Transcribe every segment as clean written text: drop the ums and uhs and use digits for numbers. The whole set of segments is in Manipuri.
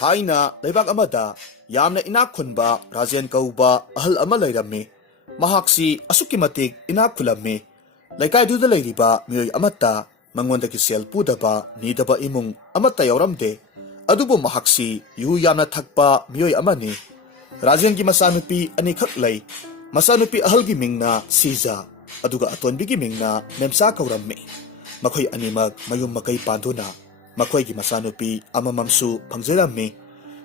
Haina leibak amada yamna inak khunba Rajen kauba ahal ama leirami mahaksi asuki matik inak khulami laikai duda leiriba miyoi amata mangonda ki sel pudaba nidaba imung amata yauramde adubu mahaksi yu yamna thakpa miyoi amani Rajen ki masanupi anikhak lei masanupi ahal gi mingna Siza aduga atonbi gi mingna Memsa kaurammi makhoi animak mayum makai panduna makhoi gi masanupi amamamsu phangjarammi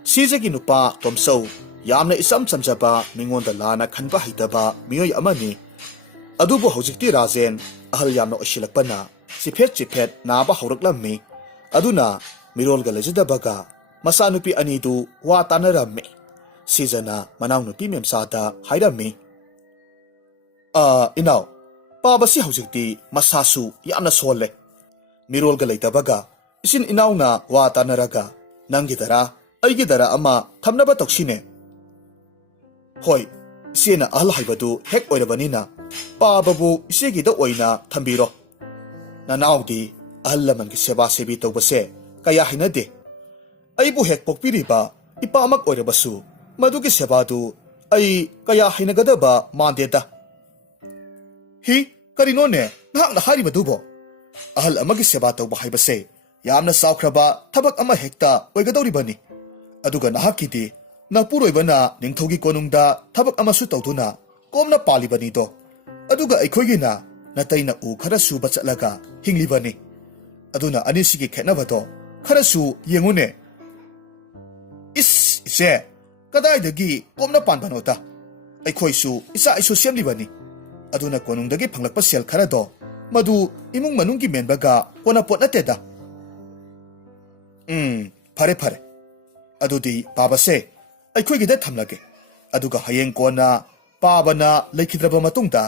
Siza gi nupa Tomsau yamna isam samjaba mingonda lana khanba hitaba miyoi amani adubu hojikti Rajen ahal yamna oshilakpana chiphet naba hauraklammi aduna mirolga lejidabaga masanupi anidu wa tanarammi Sizana manaunupi Memsada hairammi inaw pabasi hojikti masasu yamna solle mirolga leitabaga isin inawna wa tanaraga nangidara aigidara ama thamnaba toksine hoi isena ahal haibadu hek oirabanina pababu isegida oina thambiro nanaudi ahal lamangi seba sebi tobase kaya hinade aibu hek pokpiriba ipamak oirabasu madugi sebadu ai kaya hinagadaba mandeta hi karinone nahakna haribadubo ahal amagi seba tawba haibase yamna saukraba thabak ama hekta oigadoribani aduga nahakidi napuroibana ningthogi konungda thabak amasu tawduna komna palibani do aduga aikhoigina nataina u khara suba chatlaga hinglibani aduna anisigi khenabado khara su yengune ise kadaidagi komna panbanota aikhoisu isa isu semlibani aduna konungdagi phanglakpa sel khara do madu imung manunggi menbaga kona potnateda fare adudi babase aikhoigida thamlage aduga hayeng kona pabana leikidraba matungda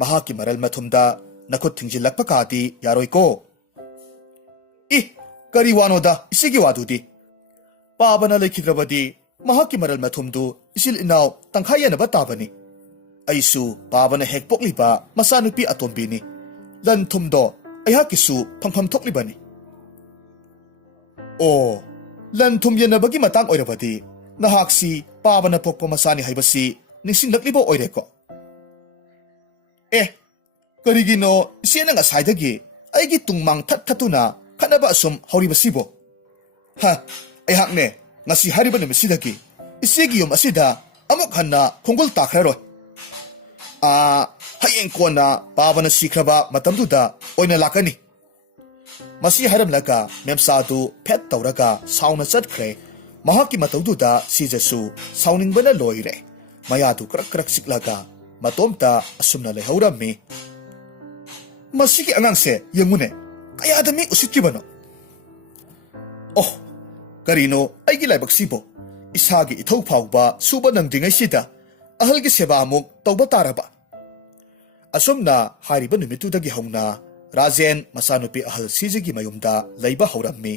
mahaki maral mathumda nakhut thingjilakpa kati yaroiko kari wanoda isigi wadudi pabana leikidrabadi mahaki maral mathumdu isil inaw tangkhayana batabani aisu pabana hekpokliba masanupi atombini lan thumdo aihakisu phangpham thoklibani lan thum yenabagi matang oirabadi nahaksi pabana pokpa masani haibasi ningsinglaklibo oireko karigino isena nga saidagi aigi tungmang thatthatuna khanaba asum hauribasibo aihakne ngasi hariba numisidagi isegi yom asida amuk hanna khongol takhraro hayeng kona pabana sikraba matamduda oina lakani masi haramlaga Memsadu phet tawraga sauna chatkre mahaki matawduda Sijasu sauningbana loire mayadu krak siklaga matomta asumna lehaurammi masigi angangse yengune kayadami usitkibano karino aigi laibaksibo isagi ithau phawba suba nangdingai sida ahalgi seba amuk tawba taraba asumna hariba numitudagi hauna Rajen masanupi ahal Sizagi mayumda leiba haurammi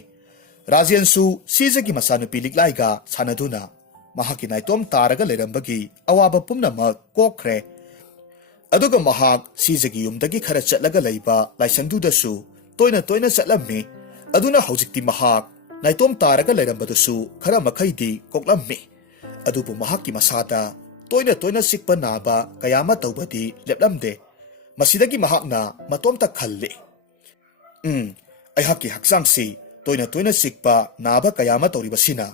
Rajen su Sizagi masanupi liklaiga sanaduna mahaki naitom taraga leirambagi awaba pumnamak kokre aduga mahak Sizagi yumdagi khara chatlaga leiba laisangdudasu toina chatlammi aduna hojikti mahak naitom taraga leirambadasu khara makhaidi koklammi adubu mahaki masada toina sikpa naba kayama tawbadi leplamde masidagi mahakna matomta khalli aihaki haksangsi toina sikpa naba kayama tawribasina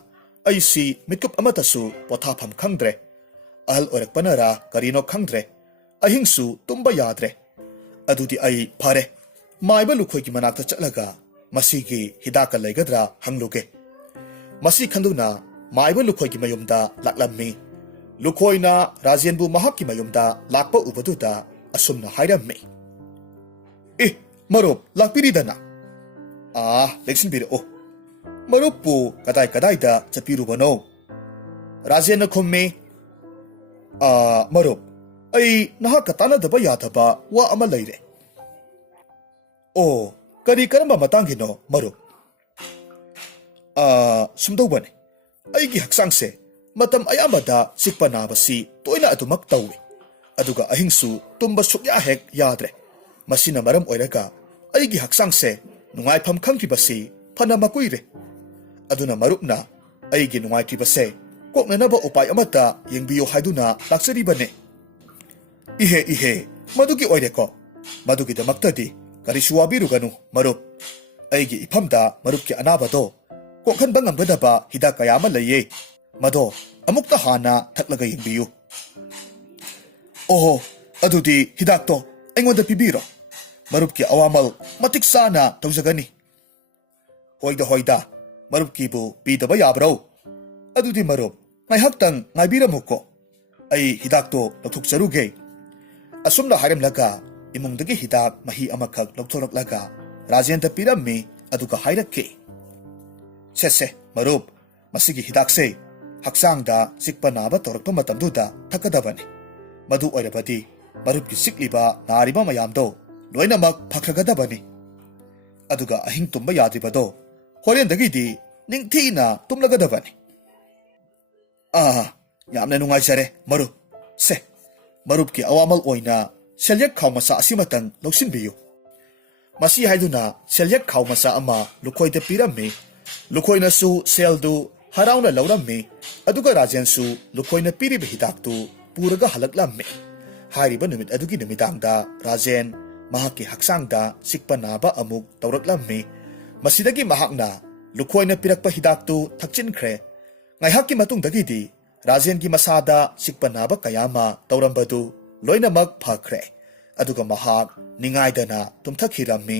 aisi mikup amatasu pothapham khangdre ahal orakpanara karino khangdre ahingsu tumba yadre adudi ai phare maiba lukhoi ki manakta chatlaga masigi hidaka leigadra hangluge masi khanduna maiba lukhoi ki mayumda laklammi lukhoina Rajenbu mahaki mayumda lakpa ubaduda asumna hairammi marup lakpiridana leksinbiro marupu kadai chapirubano Rajen na khummi marup ai nahaka tanadaba yadaba wa ama leire kari karamba matangino marup sumdobane aigi haksangse matam ayamada sikpa nabasi toina adumak tawi aduga ahingsu tumba sukya hek yadre masina maram oiraga aigi haksangse nungai pham khangkibasi phana makuire aduna marupna ꯑꯩꯒꯤ ꯅꯨꯡꯉꯥꯏꯇ꯭ꯔꯤꯕꯁꯦ ꯀꯣꯛꯅꯅꯕ ꯎꯄꯥꯏ ꯑꯃꯠꯇ ꯌꯦꯡꯕꯤꯌꯨ ꯍꯥꯏꯗꯨꯅ ꯂꯥꯛꯆꯔꯤꯕꯅꯤ꯫ ꯏꯍꯦ ꯃꯗꯨꯒꯤ ꯑꯣꯏꯔꯦꯀꯣ꯫ ꯃꯗꯨꯒꯤꯗꯃꯛꯇꯗꯤ ꯀꯔꯤꯁꯨ ꯋꯥꯕꯤꯔꯨꯒꯅꯨ ꯃꯔꯨꯞ꯫ ꯑꯩꯒꯤ ꯏꯐꯝꯗ ꯃꯔꯨꯞꯀꯤ ꯑꯅꯥꯕꯗꯣ ꯀꯣꯛꯍꯟꯕ ꯉꯝꯒꯗꯕ ꯍꯤꯗꯥꯛ ꯀꯌꯥ ꯑꯃ ꯂꯩꯌꯦ꯫ ꯃꯗꯣ ꯑꯃꯨꯛꯇ ꯍꯥꯟꯅ ꯊꯛꯂꯒ ꯌꯦꯡꯕꯤꯌꯨ꯫ ꯑꯣꯍꯣ, ꯑꯗꯨꯗꯤ ꯍꯤꯗꯥꯛꯇꯣ ꯑꯩꯉꯣꯟꯗ ꯄꯤꯕꯤꯔꯣ꯫ ꯃꯔꯨꯞꯀꯤ ꯑꯋꯥꯃꯜ ꯃꯇꯤꯛ ꯆꯥꯅ ꯇꯧꯖꯒꯅꯤ꯫ ꯍꯣꯏꯗ, ꯃꯔꯨꯞꯀꯤꯕꯨ ꯄꯤꯗꯕ ꯌꯥꯕ꯭ꯔꯣ? ꯑꯗꯨꯗꯤ ꯃꯔꯨꯞ ꯉꯥꯏꯍꯥꯛꯇꯪ ꯉꯥꯏꯕꯤꯔꯝꯃꯨꯀꯣ꯫ ꯑꯩ ꯍꯤꯗꯥꯛꯇꯣ ꯂꯧꯊꯣꯛꯆꯔꯨꯒꯦ꯫ ꯑꯁꯨꯝꯅ ꯍꯥꯏꯔꯝꯂꯒ ꯏꯃꯨꯡꯗꯒꯤ ꯍꯤꯗꯥꯛ ꯃꯍꯤ ꯑꯃꯈꯛ ꯂꯧꯊꯣꯔꯛꯂꯒ ꯔꯥꯖꯦꯟꯗ ꯄꯤꯔꯝꯃꯤ ꯑꯗꯨꯒ ꯍꯥꯏꯔꯛꯈꯤ, ꯁꯦ ꯃꯔꯨꯞ, ꯃꯁꯤꯒꯤ ꯍꯤꯗꯥꯛꯁꯦ ꯍꯛꯆꯥꯡꯗ ꯆꯤꯛꯄ ꯅꯥꯕ ꯇꯧꯔꯛꯄ ꯃꯇꯝꯗꯨꯗ ꯊꯛꯀꯗꯕꯅꯤ꯫ ꯃꯗꯨ ꯑꯣꯏꯔꯕꯗꯤ ꯃꯔꯨꯞꯀꯤ ꯆꯤꯛꯂꯤꯕ ꯅꯥꯔꯤꯕ ꯃꯌꯥꯝꯗꯣ ꯂꯣꯏꯅꯃꯛ ꯐꯈ꯭ꯔꯒꯗꯕꯅꯤ꯫ ꯑꯗꯨꯒ ꯑꯍꯤꯡ ꯇꯨꯝꯕ ꯌꯥꯗ꯭ꯔꯤꯕꯗꯣ ꯍꯣꯔꯦꯟꯗꯒꯤꯗꯤ ꯅꯤꯡꯊꯤꯅ ꯇꯨꯝꯂꯒꯗꯕꯅꯤ꯫ ꯌꯥꯝꯅ ꯅꯨꯡꯉꯥꯏꯖꯔꯦ ꯃꯔꯨꯞ꯫ ꯁꯦ, ꯃꯔꯨꯞꯀꯤ ꯑꯋꯥꯃꯜ ꯑꯣꯏꯅ ꯁꯦꯜꯌꯦꯛ ꯈꯥꯎ ꯃꯆꯥ ꯑꯁꯤꯃꯇꯪ ꯂꯧꯁꯤꯟꯕꯤꯌꯨ꯫ ꯃꯁꯤ ꯍꯥꯏꯗꯨꯅ ꯁꯦꯜꯌꯦꯛ ꯈꯥꯎ ꯃꯆꯥ ꯑꯃ ꯂꯨꯈꯣꯏꯗ ꯄꯤꯔꯝꯃꯤ꯫ ꯂꯨꯈꯣꯏꯅꯁꯨ ꯁꯦꯜꯗꯨ ꯍꯔꯥꯎꯅ ꯂꯧꯔꯝꯃꯤ ꯑꯗꯨꯒ ꯔꯥꯖꯦꯟꯁꯨ ꯂꯨꯈꯣꯏꯅ ꯄꯤꯔꯤꯕ ꯍꯤꯗꯥꯛꯇꯨ ꯄꯨꯔꯒ ꯍꯜꯂꯛꯂꯝꯃꯤ꯫ ꯍꯥꯏꯔꯤꯕ ꯅꯨꯃꯤꯠ ꯑꯗꯨꯒꯤ ꯅꯨꯃꯤꯗꯥꯡꯗ ꯔꯥꯖꯦꯟ ꯃꯍꯥꯛꯀꯤ ꯍꯛꯆꯥꯡꯗ ꯆꯤꯛꯄ ꯅꯥꯕ ꯑꯃꯨꯛ ꯇꯧꯔꯛꯂꯝꯃꯤ꯫ ꯃꯁꯤꯗꯒꯤ ꯃꯍꯥꯛꯅ ꯂꯨꯈꯣꯏꯅ ꯄꯤꯔꯛꯄ ꯍꯤꯗꯥꯛꯇꯨ ꯊꯛꯆꯤꯟꯈ꯭ꯔꯦ꯫ ꯉꯥꯏꯍꯥꯛꯀꯤ ꯃꯇꯨꯡꯗꯒꯤꯗꯤ ꯔꯥꯖꯦꯟꯒꯤ ꯃꯁꯥꯗ ꯆꯤꯛꯄ ꯅꯥꯕ ꯀꯌꯥ ꯑꯃ ꯇꯧꯔꯝꯕꯗꯨ ꯂꯣꯏꯅꯃꯛ ꯐꯈ꯭ꯔꯦ꯫ ꯑꯗꯨꯒ ꯃꯍꯥꯛ ꯅꯤꯡꯉꯥꯏꯗꯅ ꯇꯨꯝꯊꯈꯤꯔꯝꯃꯤ꯫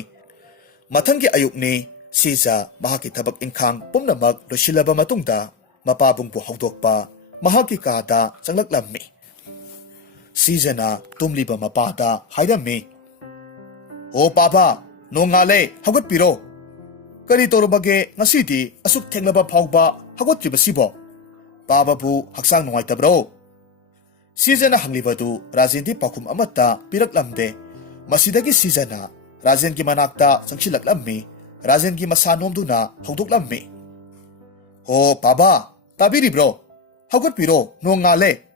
ꯃꯊꯪꯒꯤ ꯑꯌꯨꯛꯅꯤ꯫ ꯁꯤꯖ ꯃꯍꯥꯛꯀꯤ ꯊꯕꯛ ꯏꯪꯈꯥꯡ ꯄꯨꯝꯅꯃꯛ ꯂꯣꯏꯁꯤꯜꯂꯕ ꯃꯇꯨꯡꯗ ꯃꯄꯥꯕꯨꯡꯕꯨ ꯍꯧꯗꯣꯛꯄ ꯃꯍꯥꯛꯀꯤ ꯀꯥꯗ ꯆꯪꯂꯛꯂꯝꯃꯤ꯫ ꯁꯤꯖꯅ ꯇꯨꯝꯂꯤꯕ ꯃꯄꯥꯗ ꯍꯥꯏꯔꯝꯃꯤ, ꯑꯣ ꯄꯥꯕ, ꯅꯣꯡꯉꯥꯜꯂꯦ, ꯍꯧꯒꯠꯄꯤꯔꯣ꯫ ꯀꯔꯤ ꯇꯧꯔꯕꯒꯦ ꯉꯁꯤꯗꯤ ꯑꯁꯨꯛ ꯊꯦꯡꯂꯕ ꯐꯥꯎꯕ ꯍꯧꯒꯠꯇ꯭ꯔꯤꯕꯁꯤꯕꯣ? ꯄꯥꯕꯕꯨ ꯍꯛꯆꯥꯡ ꯅꯨꯡꯉꯥꯏꯇꯕ꯭ꯔꯣ? ꯁꯤꯖꯅ ꯍꯪꯂꯤꯕꯗꯨ ꯔꯥꯖꯦꯟꯗꯤ ꯄꯥꯎꯈꯨꯝ ꯑꯃꯠꯇ ꯄꯤꯔꯛꯂꯝꯗꯦ꯫ ꯃꯁꯤꯗꯒꯤ ꯁꯤꯖꯅ ꯔꯥꯖꯦꯟꯒꯤ ꯃꯅꯥꯛꯇ ꯆꯪꯁꯤꯜꯂꯛꯂꯝꯃꯤ꯫ ꯔꯥꯖꯦꯟꯒꯤ ꯃꯁꯥ ꯅꯣꯝꯗꯨꯅ ꯍꯧꯗꯣꯛꯂꯝꯃꯤ꯫ ꯑꯣ ꯄꯥꯕ, ꯇꯥꯕꯤꯔꯤꯕ꯭ꯔꯣ? ꯍꯧꯒꯠꯄꯤꯔꯣ, ꯅꯣꯡꯉꯥꯜꯂꯦ꯫